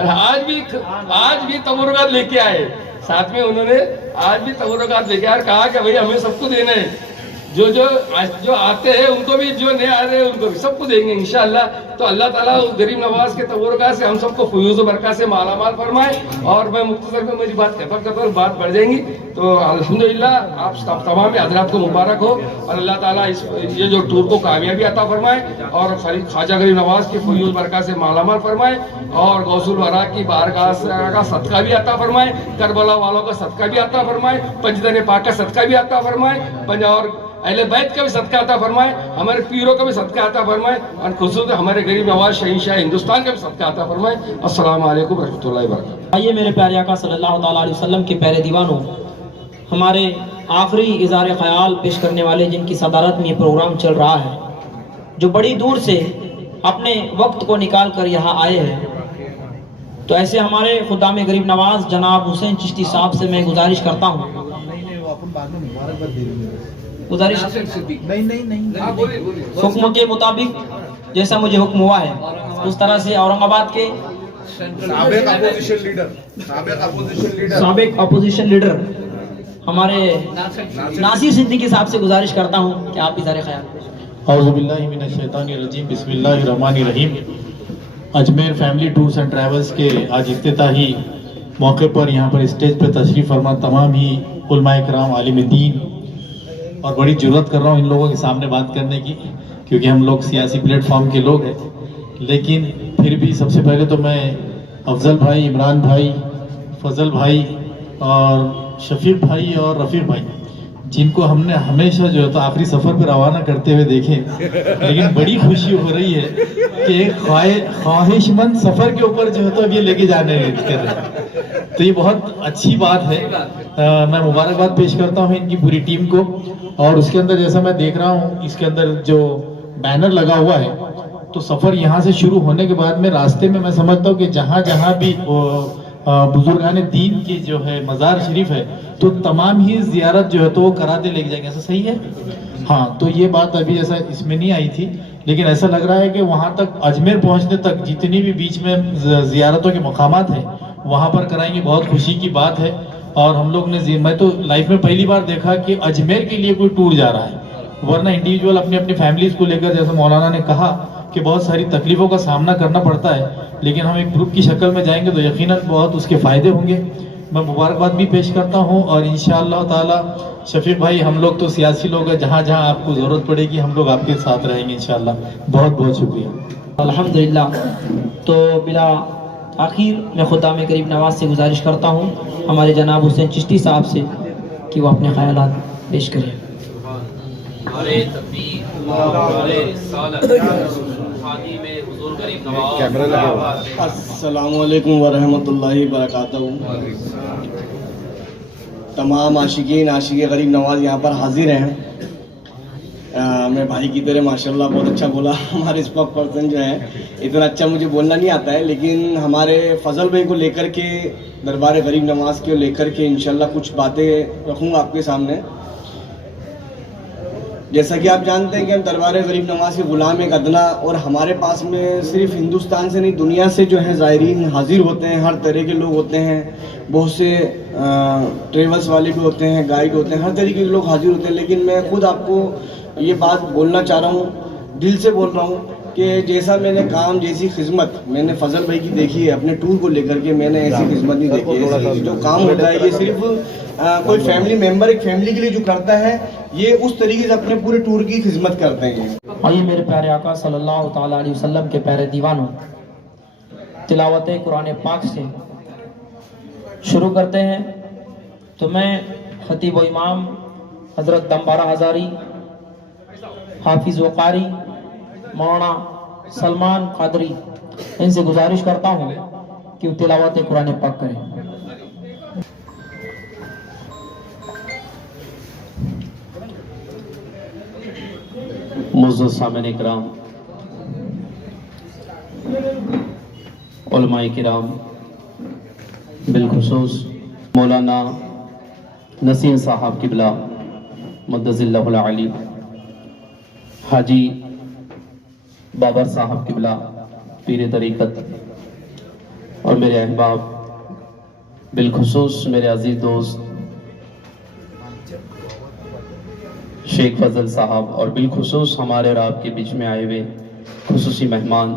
आज भी तबरुकात लेके आए, साथ में उन्होंने आज भी तबरुकात लेके आए, कहा कि भाई हमें सबको देना है, जो आते हैं उनको भी, जो नहीं आ रहे हैं उनको भी, सबको देंगे इंशाअल्लाह। तो अल्लाह ताला उस गरीब नवाज के तबरका से हम सबको फयूज़ व बरकत से माला माल फरमाए। और मैं मुख्तसर में मेरी बात करता बात बढ़ जाएंगी। तो अल्हम्दुलिल्लाह आप तमाम हज़रात को मुबारक हो और अल्लाह ताला ये जो टूर को कामयाबी अता फरमाए और ख्वाजा गरीब नवाज की फयूज़ बरकत से माला माल फरमाए और गौसुल वरा की बारगाह का सदका भी अता फरमाए, करबला वालों का सदका भी अता फरमाए, पंजदन पाक का सदका भी अता फरमाए, और अहले बैत का भी सदका अता फरमाए, हमारे पीरों का भी सदका अता फरमाए और खुसूस हमारे गरीब नवाज शहींशाह हिंदुस्तान का भी सदका अता फरमाए। अस्सलाम वालेकुम रहमतुल्लाहि व बरकातहू। आइए मेरे प्यारे आका सल्लल्लाहु अलैहि वसल्लम के प्यारे दीवानों, हमारे आखिरी इज़हार ख्याल पेश करने वाले जिनकी सदारत में ये प्रोग्राम चल रहा है, जो बड़ी दूर से अपने वक्त को निकाल कर यहाँ आए हैं, तो ऐसे हमारे खुदाम गरीब नवाज जनाब हुसैन चिश्ती साहब से मैं गुजारिश करता हूँ, गुजारिश हुक्म के मुताबिक जैसा मुझे हुक्म हुआ है उस तरह से औरंगाबाद के साबिक अपोजिशन लीडर हमारे नासिर सिद्दीकी साहब से गुजारिश करता हूँ कि आप इज़हार ख्याल। औज़ुबिल्लाहि मिनश शैतानिर रजीम, बिस्मिल्लाहिर रहमानिर रहीम। Ajmer family tours and travels के आज इफ्तिताही मौके पर यहाँ पर स्टेज पर तशरीफ़ फरमा तमाम ही उलमाए किराम, आलिम दीन, और बड़ी ज़रूरत कर रहा हूँ इन लोगों के सामने बात करने की क्योंकि हम लोग सियासी प्लेटफॉर्म के लोग हैं, लेकिन फिर भी सबसे पहले तो मैं अफजल भाई, इमरान भाई, फजल भाई और शफीक भाई और रफ़ीक भाई, जिनको हमने हमेशा जो है तो आखिरी सफ़र पर रवाना करते हुए देखे, लेकिन बड़ी खुशी हो रही है कि एक ख्वाहिशमंद सफ़र के ऊपर जो है तो अब ये लेके जाने कर रहे हैं, तो ये बहुत अच्छी बात है। मैं मुबारकबाद पेश करता हूँ इनकी पूरी टीम को। और उसके अंदर जैसा मैं देख रहा हूँ इसके अंदर जो बैनर लगा हुआ है, तो सफ़र यहाँ से शुरू होने के बाद में रास्ते में मैं समझता हूँ कि जहाँ जहाँ भी बुजुर्गान दीन की जो है मज़ार शरीफ है तो तमाम ही ज़ियारत जो है तो वो कराते लेके जाएंगे, ऐसा सही है? हाँ, तो ये बात अभी ऐसा इसमें नहीं आई थी, लेकिन ऐसा लग रहा है कि वहाँ तक अजमेर पहुँचने तक जितनी भी बीच में ज़ियारतों के मकामात हैं वहाँ पर कराएंगे। बहुत खुशी की बात है। और हम लोग ने, मैं तो लाइफ में पहली बार देखा कि अजमेर के लिए कोई टूर जा रहा है, वरना इंडिविजुअल अपनी अपनी फैमिलीज़ को लेकर, जैसे मौलाना ने कहा कि बहुत सारी तकलीफ़ों का सामना करना पड़ता है, लेकिन हम एक ग्रुप की शक्ल में जाएंगे तो यकीनन बहुत उसके फ़ायदे होंगे। मैं मुबारकबाद भी पेश करता हूँ और इंशाअल्लाह ताला शफीक भाई, हम लोग तो सियासी लोग हैं, जहाँ जहाँ आपको ज़रूरत पड़ेगी हम लोग आपके साथ रहेंगे इंशाअल्लाह। बहुत बहुत शुक्रिया। अल्हम्दुलिल्लाह। तो बिला आखिर मैं खुदा में गरीब नवाज से गुजारिश करता हूँ हमारे जनाब हुसैन चिश्ती साहब से कि वो अपने ख्यालात पेश करें। अस्सलामु अलैकुम व रहमतुल्लाहि व बरकातहू। तमाम आशिकीन आशिक़ गरीब नवाज यहाँ पर हाजिर हैं। मैं भाई की तरह माशाल्लाह बहुत अच्छा बोला। हमारे स्पोक पर्सन जो है, इतना अच्छा मुझे बोलना नहीं आता है, लेकिन हमारे फजल भाई को लेकर के, दरबार गरीब नवाज को लेकर के इंशाल्लाह कुछ बातें रखूँगा आपके सामने। जैसा कि आप जानते हैं कि हम दरबार गरीब नवाज के ग़ुलाम एक अदना, और हमारे पास में सिर्फ हिंदुस्तान से नहीं दुनिया से जो है ज़ायरीन हाजिर होते हैं, हर तरह के लोग होते हैं, बहुत से ट्रेवल्स वाले भी होते हैं, गाइड होते हैं, हर तरीके के लोग हाजिर होते हैं। लेकिन मैं खुद आपको ये बात बोलना चाह रहा हूँ, दिल से बोल रहा हूँ कि जैसा मैंने काम, जैसी खिदमत मैंने फजल भाई की देखी है अपने टूर को लेकर के, मैंने ऐसी खिदमत नहीं देखी है। जो काम होता है ये सिर्फ कोई फैमिली मेंबर एक फैमिली के लिए जो करता है, ये उस तरीके से अपने पूरे टूर की खिदमत करते हैं। आइए मेरे प्यारे आका सल्लल्लाहु ताला अलैहि वसल्लम के प्यारे दीवानों, तिलावत कुरान पाक से शुरू करते हैं। तो मैं खतीब व इमाम हज़रत दमबारा हज़ारी, हाफिज़ व कारी मौलाना सलमान कादरी, इनसे गुजारिश करता हूँ कि वो तिलावत कुरान पाक करें। मुअज़्ज़ज़ सामिन इकराम, उलमाए किराम, बिलखुसूस मौलाना नसीम साहब किबला मुद्दज़िल्लाहुल अली, हाजी बाबर साहब किबला पीर तरीक़त, और मेरे अहबाब, बिलखुसूस मेरे अजीज़ दोस्त शेख फजल साहब और बिलखुसूस हमारे और आपके बीच में आए हुए खुसूसी मेहमान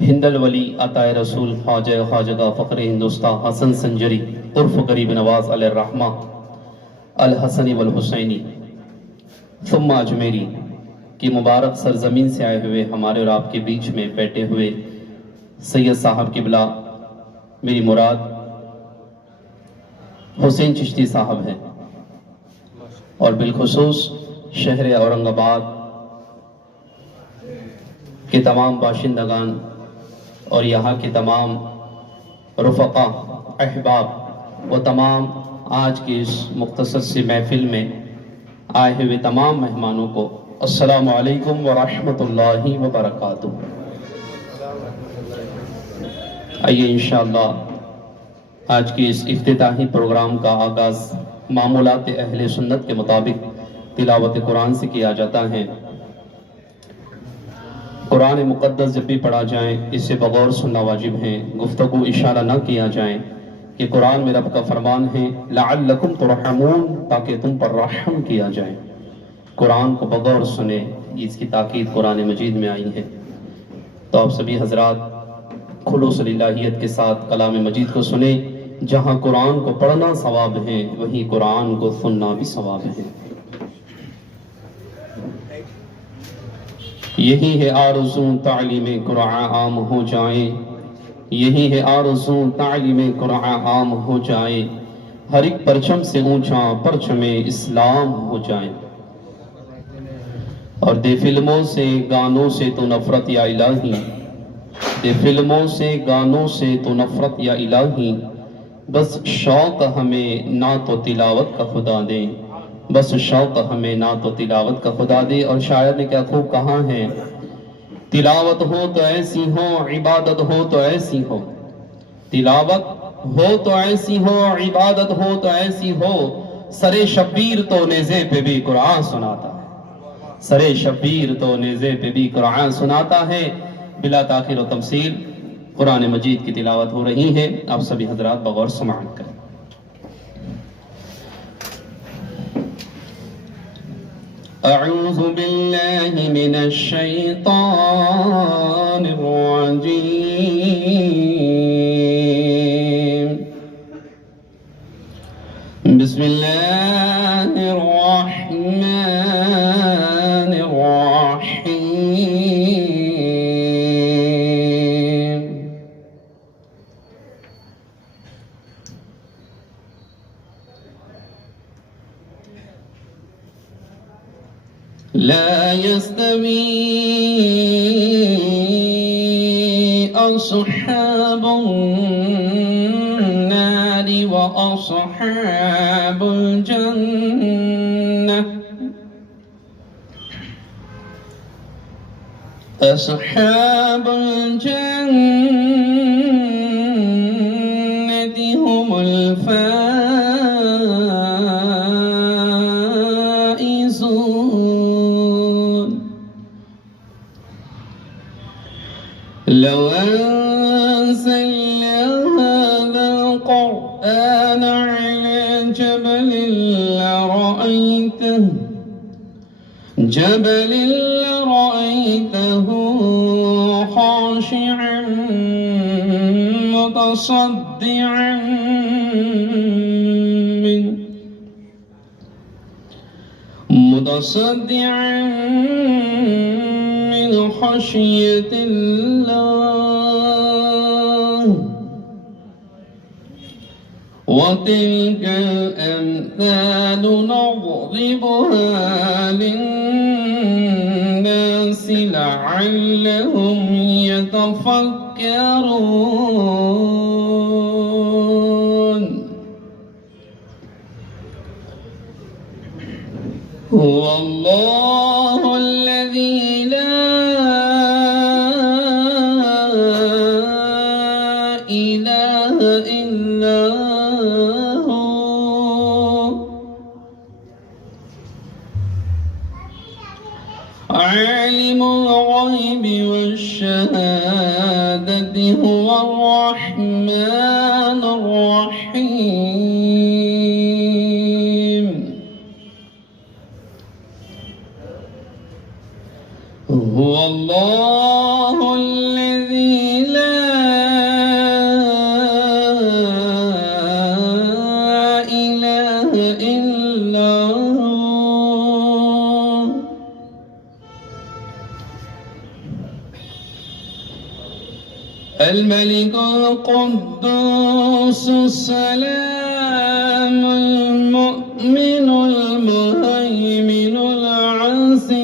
हिंदल वली अताए रसूल ख्वाजा ख्वाजगा फ़ख्र हिंदुस्तान हसन संजरी उर्फ गरीब नवाज अलर्रहमा अल हसनी वल हुसैनी सुम्मा अजमेरी की मुबारक सरजमीन से आए हुए हमारे और आपके बीच में बैठे हुए सैयद साहब किबला मेरी मुराद हुसैन चिश्ती साहब हैं, और बिलखुसूस शहर औरंगाबाद के तमाम बाशिंदगान और यहाँ के तमाम रुफ़क़ा अहबाब व तमाम आज की इस मुख्तसर सी महफिल में आए हुए तमाम मेहमानों को अस्सलामु अलैकुम व रहमतुल्लाहि व बरकातुहू। आइए इंशाअल्लाह आज की इस इफ्तिताही प्रोग्राम का आगाज़ मामूलात अहले सुन्नत के मुताबिक तिलावत कुरान से किया जाता है। कुरान मुक़द्दस जब भी पढ़ा जाए इससे बगौर सुनना वाजिब है। गुफ्तगू इशारा न किया जाए कि कुरान में रब का फरमान है लअल्लकुम तुरहमून, ताकि तुम पर रहम किया जाए। कुरान को बगौर सुने, इसकी ताकीद कुरान मजीद में आई है। तो आप सभी हजरात खुलूस लिल्लाहियत के साथ कलाम मजीद को सुने। जहाँ कुरान को पढ़ना सवाब है वहीं कुरान को सुनना भी सवाब है। यही है आरज़ू तालीम कुरान आम हो जाए, यही है आरज़ू तालीम कुरान आम हो जाए, हर एक परचम से ऊंचा परचम इस्लाम हो जाए। और दे फिल्मों से गानों से तो नफरत या इलाही, दे फिल्मों से गानों से तो नफरत या इलाही, बस शौक हमें ना तो तिलावत का खुदा दे, बस शौक हमें ना तो तिलावत का खुदा दे। और शायर ने क्या खूब कहा है, तिलावत हो तो ऐसी हो, इबादत हो तो ऐसी हो, तिलावत हो तो ऐसी हो, इबादत हो तो ऐसी हो, सरे शब्बीर तो नेज़े पे भी कुरान सुनाता है, सरे शब्बीर तो नेज़े पे भी कुरान सुनाता है। बिला ताखिर व तमसील कुरान मजीद की तिलावत हो रही है, आप सभी हजरात बगौर समाअत करें। अऊज़ु बिल्लाहि मिनश शैतानिर रजीम, बिस्मिल्लाहिर रहमानिर रहीम। لا يستوي أصحاب النار وأصحاب الجنة، أصحاب الجنة هم الفائزون. لو أنزلنا هذا القرآن على جبل لرأيته خاشعا متصدعا من خشية الله. وتلك الأمثال نضربها للناس لعلهم يتفكرون. هو الله الذي لا إله إلا هو، عالم الغيب والشهادة هو الرحمن الرحيم. الملك القدوس السلام المؤمن المهيمن العزيز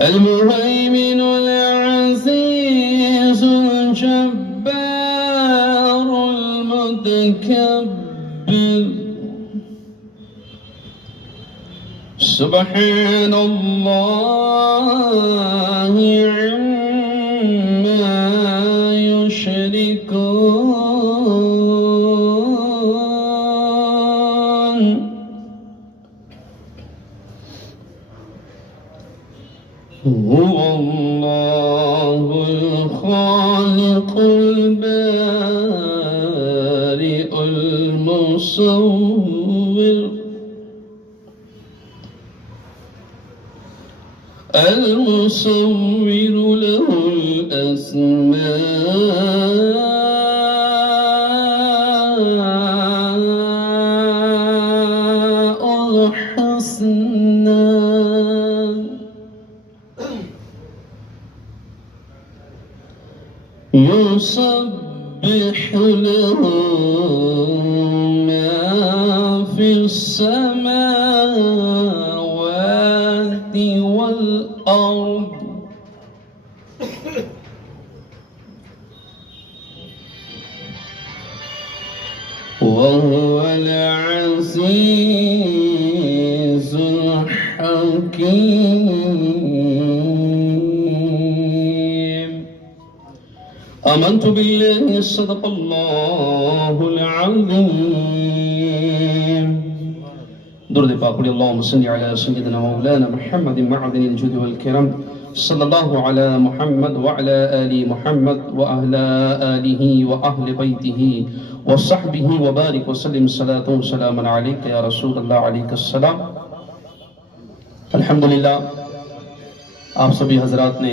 المهيمن العزيز الجبار المتكبر سبحان الله عما يشركون هو الله الخالق البارئ المصور المصور له الأسماء الحسنى يسبح له ما في السماوات والأرض وهو العزيز الحكيم آمنت بالله صدق الله العظيم درود پاک پڑھی اللهم صل على سيدنا مولانا محمد معدن الجود والكرم صلى الله على محمد وعلى آل محمد وأهل آله وأهل بيته وصحبه وبارك وسلم صلاة وسلاما عليك يا رسول الله عليك السلام. الحمدللہ آپ سبھی حضرات نے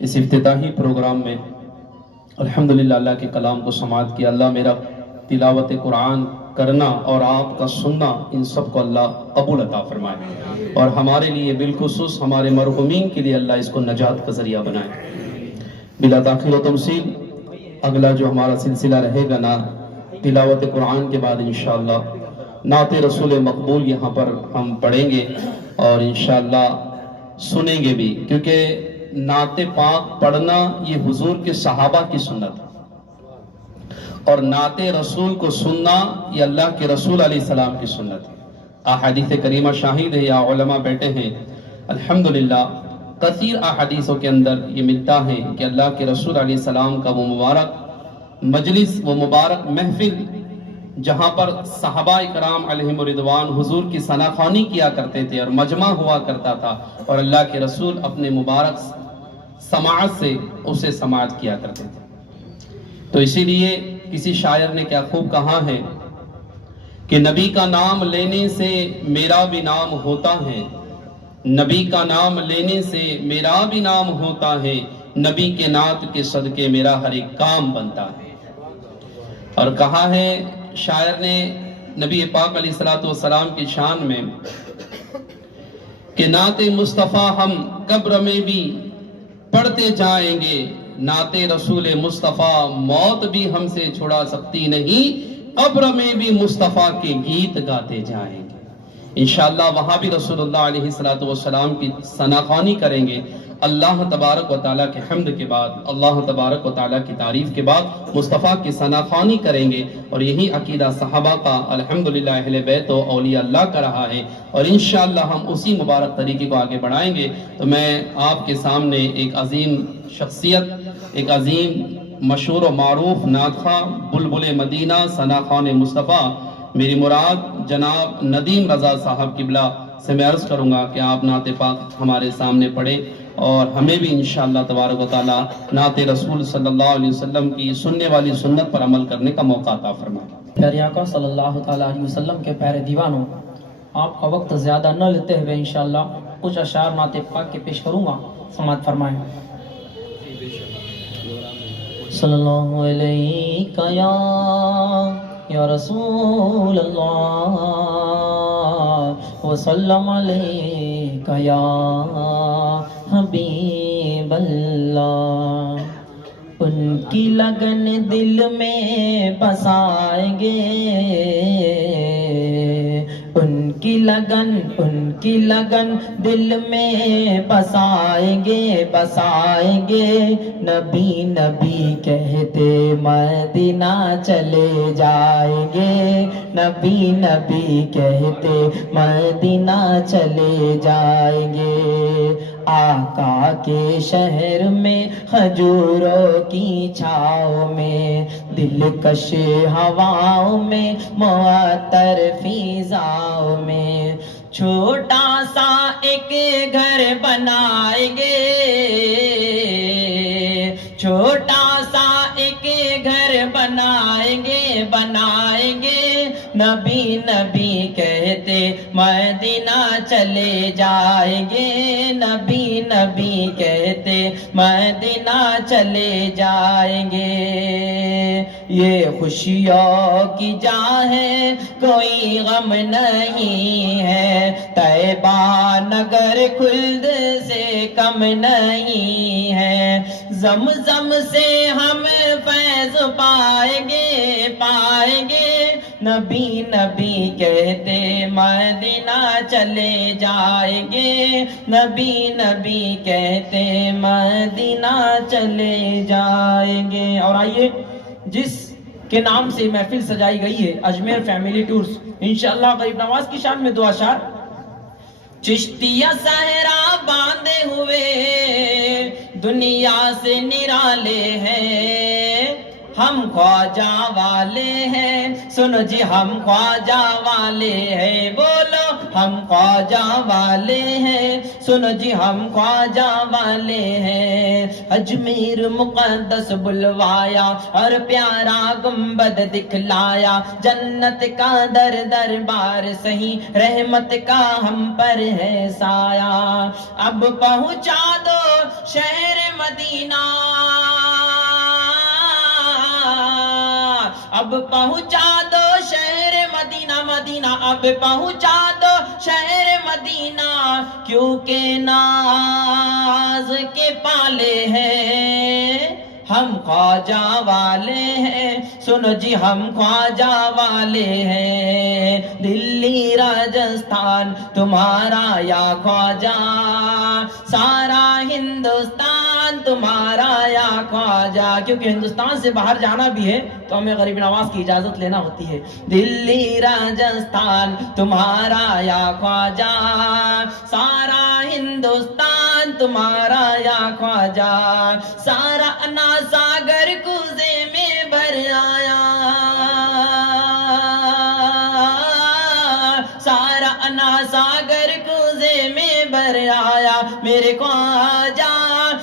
اس افتتاحی پروگرام میں الحمدللہ اللہ کے کلام کو سماعت کیا. اللہ میرا تلاوت قرآن کرنا اور آپ کا سننا ان سب کو اللہ قبول عطا فرمائے اور ہمارے لیے بالخصوص ہمارے مرحومین کے لیے اللہ اس کو نجات کا ذریعہ بنائے. بلا تاخیر و تمثیل اگلا جو ہمارا سلسلہ رہے گا نا تلاوت قرآن کے بعد انشاءاللہ نعت رسول مقبول یہاں پر ہم پڑھیں گے اور انشاءاللہ سنیں گے بھی، کیونکہ نعت پاک پڑھنا یہ حضور کے صحابہ کی سنت ہے اور نعت رسول کو سننا یہ اللہ کے رسول علیہ السلام کی سنت ہے. احادیث کریمہ شاہد ہے یا علماء بیٹھے ہیں الحمدللہ کثیر احادیثوں کے اندر یہ ملتا ہے کہ اللہ کے رسول علیہ السلام کا وہ مبارک مجلس وہ مبارک محفل جہاں پر صحابہ کرام علیہم رضوان حضور کی ثناخوانی کیا کرتے تھے اور مجمع ہوا کرتا تھا اور اللہ کے رسول اپنے مبارک سماعت سے اسے سماعت کیا کرتے تھے. تو اسی لیے کسی شاعر نے کیا خوب کہا ہے کہ نبی کا نام لینے سے میرا بھی نام ہوتا ہے، نبی کا نام لینے سے میرا بھی نام ہوتا ہے، نبی کے نعت کے صدقے میرا ہر ایک کام بنتا ہے. اور کہا ہے شاعر نے نبی پاک علیہ السلام کی شان میں کہ نعت مصطفیٰ ہم قبر میں بھی پڑھتے جائیں گے، نعت رسول مصطفیٰ موت بھی ہم سے چھڑا سکتی نہیں، قبر میں بھی مصطفیٰ کے گیت گاتے جائیں گے. انشاءاللہ وہاں بھی رسول اللہ علیہ السلام کی ثناخوانی کریں گے. اللہ تبارک و تعالیٰ کے حمد کے بعد اللہ تبارک و تعالیٰ کی تعریف کے بعد مصطفیٰ کی ثناخوانی کریں گے اور یہی عقیدہ صحابہ کا الحمدللہ اہل بیت و اولیاء اللہ کا رہا ہے اور انشاءاللہ ہم اسی مبارک طریقے کو آگے بڑھائیں گے. تو میں آپ کے سامنے ایک عظیم شخصیت، ایک عظیم مشہور و معروف نعت خواں بلبل مدینہ ثناخوان مصطفیٰ میری مراد جناب ندیم رضا صاحب قبلہ سے میں عرض کروں گا کہ آپ نعت پاک ہمارے سامنے پڑھیں اور ہمیں بھی انشاءاللہ تبارک و تعالی نعت رسول صلی اللہ علیہ وسلم کی سننے والی سنت پر عمل کرنے کا موقع عطا فرمائے. پیارے آقا صلی اللہ تعالی علیہ وسلم کے پیارے دیوانوں، آپ کا وقت زیادہ نہ لیتے ہوئے انشاءاللہ کچھ اشعار نعت پاک کے پیش کروں گا، سماعت فرمائیں. صلی اللہ علیہ یا رسول اللہ وسلم علیہ का या हबीब अल्लाह। उनकी लगन दिल में बसाएंगे, उनकी लगन दिल में बसाएंगे, बसाएंगे। नबी नबी कहते मदीना चले जाएंगे, नबी नबी कहते मदीना चले जाएंगे। आका के शहर में खजूरों की छाँव में, दिलकश हवाओं में, मुअत्तर फिजाओं में छोटा सा एक घर बनाएंगे, छोटा सा एक घर बनाएंगे, बनाएंगे। नबी नबी कहते मदीना चले जाएंगे, नबी नबी कहते मदीना चले जाएंगे। ये खुशियों की जहाँ है कोई गम नहीं है, तैबा नगर खुल्द से कम नहीं है। ज़मज़म से हम फैज़ पाएंगे, पाएंगे। नबी नबी कहते मदीना चले जाएंगे, नबी नबी कहते मदीना चले जाएंगे। और आइए, जिस के नाम से महफिल सजाई गई है, अजमेर फैमिली टूर्स, इंशाअल्लाह गरीब नवाज की शान में दुआ शार। चिश्तिया सहरा बांधे हुए दुनिया से निराले हैं, हम ख्वाजा वाले हैं। सुनो जी, हम ख्वाजा वाले हैं, बोलो हम ख्वाजा वाले हैं। सुनो जी, हम ख्वाजा वाले हैं। अजमेर मुक़द्दस बुलवाया और प्यारा गुंबद दिखलाया, जन्नत का दर दरबार सही, रहमत का हम पर है साया। अब पहुंचा दो शहर मदीना, अब पहुंचा दो शहर मदीना, मदीना अब पहुंचा दो शहर मदीना, क्योंकि नाज के पाले हैं, हम ख्वाजा वाले हैं। सुनो जी, हम ख्वाजा वाले हैं। दिल्ली राजस्थान तुम्हारा या ख्वाजा, सारा हिंदुस्तान तुम्हारा या ख्वाजा। क्योंकि हिंदुस्तान से बाहर जाना भी है तो हमें गरीब नवाज की इजाजत लेना होती है। दिल्ली राजस्थान तुम्हारा या ख्वाजा, सारा हिंदुस्तान तुम्हारा या ख्वाजा। सारा अन्ना सागर कुज़े में भर आया, सारा अन्ना सागर कुज़े में भर आया मेरे ख्वाजा।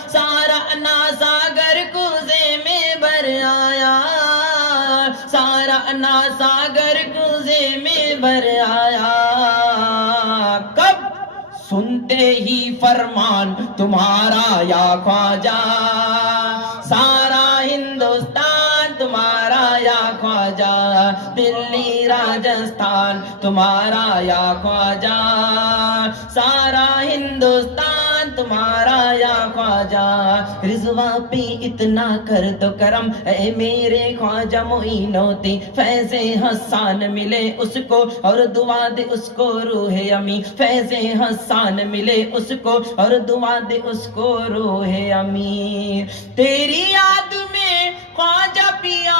सारा अन्ना सागर कुज़े में भर आया, सारा अन्ना सागर कुज़े में भर आया। कब सुनते ही फरमान तुम्हारा या ख्वाजा, सारा हिंदुस्तान तुम्हारा या ख्वाजा। दिल्ली राजस्थान तुम्हारा या ख्वाजा, सारा हिंदुस्तान तुम्हारा या ख्वाजा। रिजवा पे इतना कर दो करम ऐ मेरे ख्वाजा मोइनुद्दीन, फैज़े हसन मिले उसको और दुआ दे उसको रूहे अमी। फैज़े हसन मिले उसको और दुआ दे उसको रूहे अमी। तेरी याद में ख्वाजा पिया,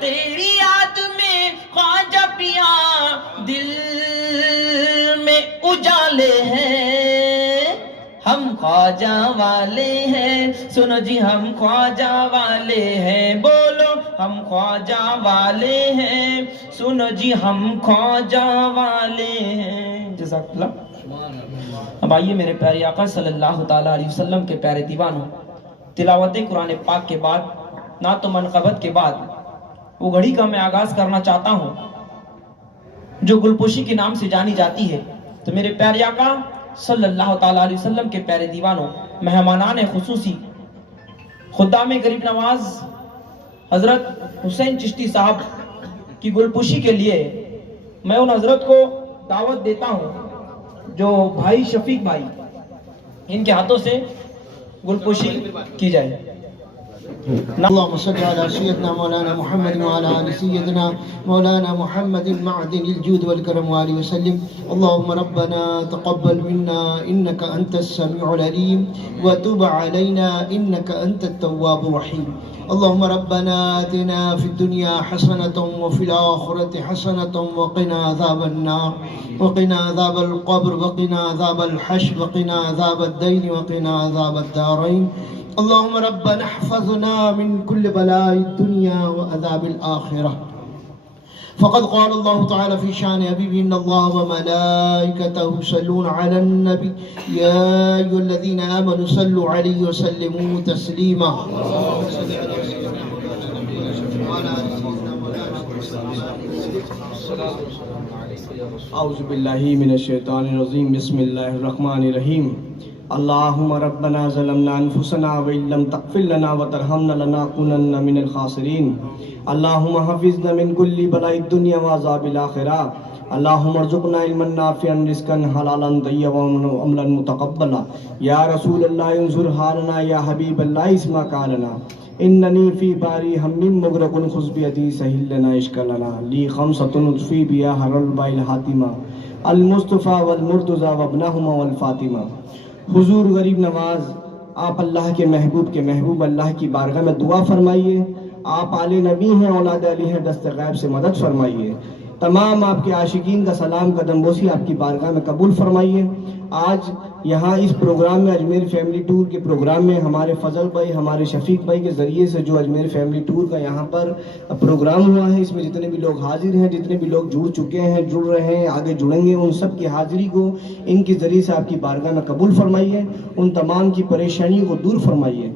तेरी याद में ख्वाजा पिया, दिल में उजाले हैं, हम ख्वाजा वाले हैं। सुनो जी, हम ख्वाजा वाले हैं, बोलो हम ख्वाजा वाले हैं। सुनो जी, हम ख्वाजा वाले हैं। जज़ाकल्लाह। अब आइए मेरे प्यारे आका सल्लल्लाहु ताला अलैहि वसल्लम के प्यारे दीवानों, तिलावत कुरान पाक के बाद, ना तो मनक़बत के बाद, वो घड़ी का मैं आगाज करना चाहता हूँ जो गुलपोशी के नाम से जानी जाती है। तो मेरे प्यारे आका सल्लल्लाहु ताला अलैहि वसल्लम के प्यारे दीवानों, मेहमानान खुसूसी खुद्दाम गरीब नवाज हजरत हुसैन चिश्ती साहब की गुलपोशी के लिए मैं उन हजरत को دعوت دیتا ہوں جو بھائی شفیق بھائی ان کے ہاتھوں سے گلپوشی کی جائے. اللهم صل على سيدنا مولانا محمد وعلى آل سيدنا مولانا محمد معدن الجود والكرم وآله وسلم. اللهم ربنا تقبل منا إنك أنت السميع العليم وتب علينا إنك أنت التواب الرحيم. اللهم ربنا آتنا في الدنيا حسنة وفي الآخرة حسنة وقنا عذاب النار وقنا عذاب القبر وقنا عذاب الحشر وقنا عذاب الدين وقنا عذاب الدارين. اللهم ربنا احفظنا من كل بلاء الدنيا وعذاب الآخرة. فقد قال الله تعالى في شان حبيبه إن الله وملائكته يصلون على النبي يا أيها الذين آمنوا صلوا عليه وسلموا تسليما. اعوذ باللہ من الشیطان الرجیم بسم اللہ الرحمن الرحیم. اللہم ربنا ظلمنا انفسنا وإن لم تغفر لنا وترحمنا لنكونن من الخاسرین. اللہم حفظنا من کل بلاء الدنیا وعذاب الآخرہ. اللہم ارزقنا علما نافعا رزقا حلالا طیبا وعملا متقبلا. یا رسول اللہ انظر حالنا یا حبیب اللہ اسمع قالنا. اننی فی باری ہم مغرق خذ بیدی سہل لنا عشق لنا. لی خمسۃ اطفی بیا حر الباء الحاتمہ المصطفیٰ والمرتضیٰ وابنہما والفاطمہ. حضور غریب نواز آپ اللہ کے محبوب اللہ کی بارگاہ میں دعا فرمائیے. آپ آل نبی ہیں، اولاد علی ہیں، دست غیب سے مدد فرمائیے. تمام آپ کے عاشقین کا سلام قدم بوسی آپ کی بارگاہ میں قبول فرمائیے. آج یہاں اس پروگرام میں اجمیر فیملی ٹور کے پروگرام میں ہمارے فضل بھائی، ہمارے شفیق بھائی کے ذریعے سے جو اجمیر فیملی ٹور کا یہاں پر پروگرام ہوا ہے، اس میں جتنے بھی لوگ حاضر ہیں، جتنے بھی لوگ جڑ چکے ہیں، جڑ رہے ہیں، آگے جڑیں گے، ان سب کی حاضری کو ان کے ذریعے سے آپ کی بارگاہ میں قبول فرمائیے. ان تمام کی پریشانیوں کو دور فرمائیے.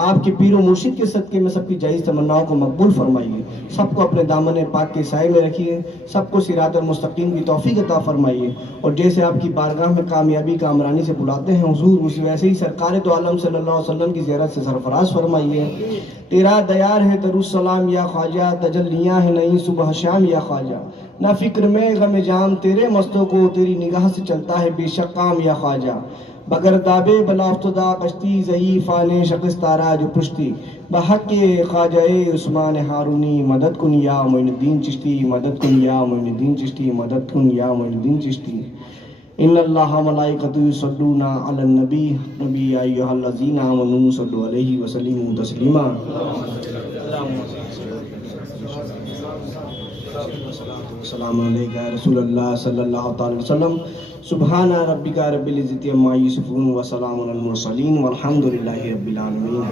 آپ کے پیر و مرشد کے صدقے میں سب کی جائز تمناؤں کو مقبول فرمائیے. سب کو اپنے دامن پاک کے سائے میں رکھیے. سب کو صراط المستقیم کی توفیق عطا فرمائیے. اور جیسے آپ کی بارگاہ میں کامیابی کامرانی سے بلاتے ہیں حضور، اسی ویسے ہی سرکار تو عالم صلی اللہ علیہ وسلم کی زیارت سے سرفراز فرمائیے. تیرا دیار ہے درالسلام یا خواجہ، تجلیاں ہیں نئی صبح شام یا خواجہ. نہ فکر میں غم جام تیرے مستوں کو، تیری نگاہ سے چلتا ہے بے شک کام یا خواجہ. بگر دابے بلا افتدا کشتی ضعیفان شکستارا جو پشتی. بحق خواجہ عثمان ہارونی مدد کن یا معین الدین چشتی. مدد کن یا معین الدین چشتی. مدد کن یا معین الدین چشتی. ان اللہ ملائکتہ یصلون علی النبی نبی ایھا الذین آمنوا صلوا علیہ وسلموا تسلیما. السلام علیکم یا رسول اللہ صلی اللہ تعالی وسلم. سبحان ربک رب العزت عما یصفون وسلام علی المرسلین والحمد للہ رب العالمین.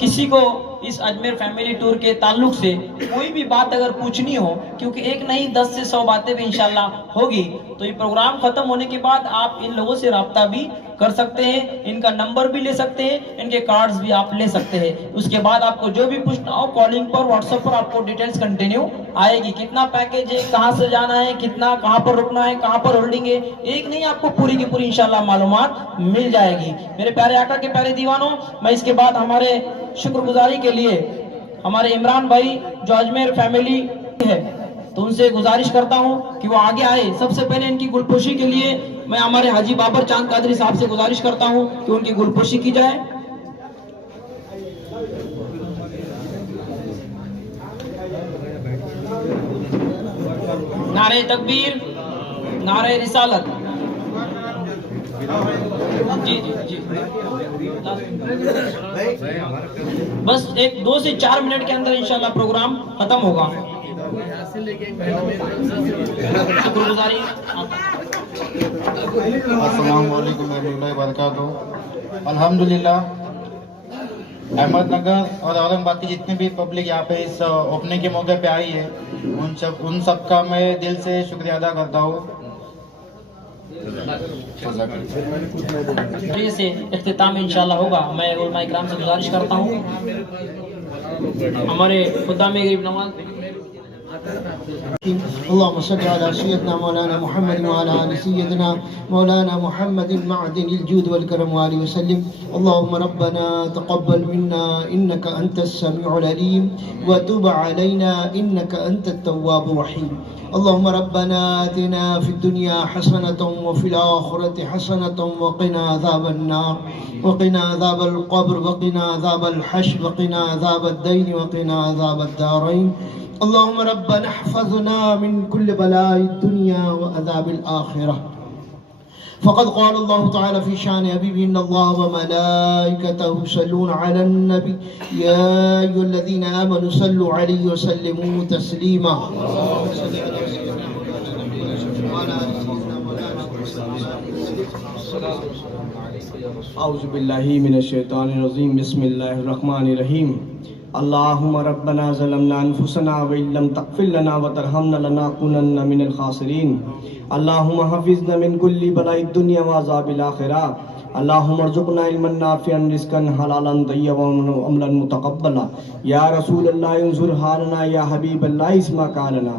کسی کو اس اجمیر فیملی ٹور کے تعلق سے کوئی بھی بات اگر پوچھنی ہو، کیونکہ ایک نہیں 10 سے 100 باتیں بھی انشاءاللہ ہوگی، تو یہ پروگرام ختم ہونے کے بعد آپ ان لوگوں سے رابطہ بھی کر سکتے ہیں. ان کا نمبر بھی لے سکتے ہیں، ان کے کارڈز بھی آپ لے سکتے ہیں. اس کے بعد آپ کو جو بھی پوچھنا ہو کالنگ پر، واٹس ایپ پر آپ کو ڈیٹیلز کنٹینیو آئے گی. کتنا پیکیج ہے، کہاں سے جانا ہے، کتنا کہاں پر رکنا ہے، کہاں پر ہولڈنگ ہے، ایک نہیں آپ کو پوری کی پوری انشاءاللہ معلومات مل جائے گی. میرے پیارے آقا کے پیارے دیوانوں، میں اس کے بعد ہمارے شکر گزاری کے لیے ہمارے عمران بھائی جو اجمیر فیملی ہے، تو ان سے گزارش کرتا ہوں کہ وہ آگے آئے. سب سے پہلے ان کی گلپوشی کے لیے میں ہمارے حاجی بابر چاند قادری صاحب سے گزارش کرتا ہوں کہ ان کی گلپوشی کی جائے. نعرہ تکبیر، نعرہ رسالت. جی جی جی بس ایک 2 سے 4 منٹ کے اندر انشاءاللہ پروگرام ختم ہوگا. شکر گزاری. السلام علیکم ورحمۃ اللہ وبرکاتہ. الحمدللہ احمد نگر اور اورنگ آباد کی جتنی بھی پبلک یہاں پہ اس اوپننگ کے موقع پہ آئی ہے، ان سب کا میں دل سے شکریہ ادا کرتا ہوں. سے اختتام انشاءاللہ ہوگا. میں علماء اکرام سے گزارش کرتا ہوں ہمارے خدا میں غریب نواز. اللهم صل على سيدنا مولانا محمد وعلى آل سيدنا مولانا محمد معدن الجود والكرم وآله وسلم. اللهم ربنا تقبل منا إنك أنت السميع العليم وتب علينا إنك أنت التواب الرحيم. اللهم ربنا آتنا في الدنيا حسنة وفي الآخرة حسنة وقنا عذاب النار وقنا عذاب القبر وقنا عذاب الحشر وقنا عذاب الدين وقنا عذاب الدارين اللهم ربنا احفظنا من كل بلاء الدنيا وعذاب الآخرة فقد قال الله تعالى في شان حبيبه إن الله وملائكته يصلون على النبي يا أيها الذين آمنوا صلوا عليه وسلموا تسليما اعوذ باللہ من الشیطان الرجیم بسم اللہ الرحمن الرحیم اللہم ربنا ظلمنا انفسنا وإن لم تغفر لنا وترحمنا لنكونن من الخاسرین اللہم حفظنا من كل بلاء الدنيا وعذاب الآخرة اللہم ارزقنا علما نافعا رزقا حلالا طیبا وعملا متقبلا یا رسول اللہ انظر حالنا یا حبیب اللہ اسمع قالنا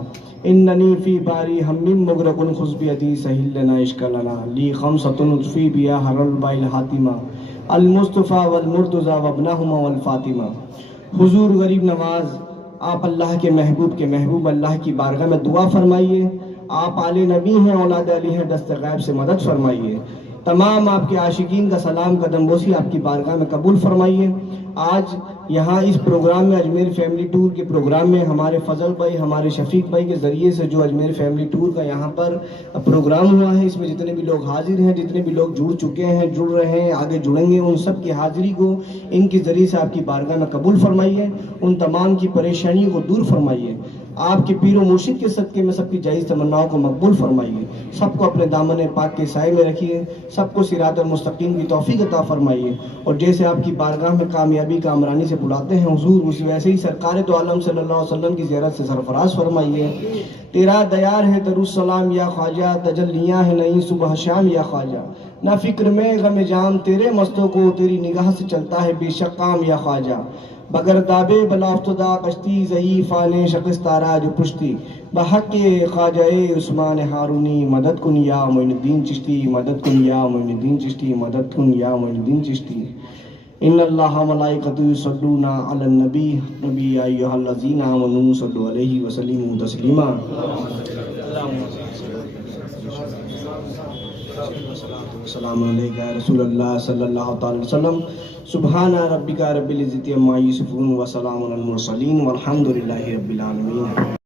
اننی فی باری ہم مغرق خذ بیدی سہل لنا عشق لنا لی خمسۃ فی بیا حر البائل حاتمہ المصطفیٰ والمرتضی وابنہما والفاطمہ. حضور غریب نواز آپ اللہ کے محبوب اللہ کی بارگاہ میں دعا فرمائیے. آپ آل نبی ہیں اولاد علی ہیں دست غیب سے مدد فرمائیے. تمام آپ کے عاشقین کا سلام قدم بوسی آپ کی بارگاہ میں قبول فرمائیے. آج یہاں اس پروگرام میں اجمیر فیملی ٹور کے پروگرام میں ہمارے فضل بھائی ہمارے شفیق بھائی کے ذریعے سے جو اجمیر فیملی ٹور کا یہاں پر پروگرام ہوا ہے اس میں جتنے بھی لوگ حاضر ہیں جتنے بھی لوگ جڑ چکے ہیں جڑ رہے ہیں آگے جڑیں گے ان سب کی حاضری کو ان کے ذریعے سے آپ کی بارگاہ میں قبول فرمائیے. ان تمام کی پریشانی کو دور فرمائیے. آپ کے پیر و مرشد کے صدقے میں سب کی جائز تمناؤں کو مقبول فرمائیے. سب کو اپنے دامن پاک کے سائے میں رکھیے. سب کو صراط المستقیم کی توفیق عطا فرمائیے. اور جیسے آپ کی بارگاہ میں کامیابی کامرانی سے بلاتے ہیں حضور اسی ویسے ہی سرکار تو عالم صلی اللہ علیہ وسلم کی زیارت سے سرفراز فرمائیے. تیرا دیار ہے ترالسلام یا خواجہ تجلیاں ہے نئی صبح شام یا خواجہ نہ فکر میں غم جام تیرے مستوں کو تیری نگاہ سے چلتا ہے بے شک کام یا خواجہ بگر دابے بلا افتدا کشتی ضعیف آنے شکست تارا جو پشتی بحق خواجہ عثمان ہارونی مدد کن یا معین الدین چشتی مدد کن یا معین الدین چشتی مدد کن یا معین الدین چشتی. ان اللہ ملائکۃ یصلون علی النبی نبی یا ایھا الذین آمنوا صلوا علیہ وسلموا تسلیما. السلام علیکم یا رسول اللہ صلی اللہ تعالی وسلم. سبحان ربک رب العزۃ عما یصفون وسلام علی المرسلین والحمد للہ رب العالمین.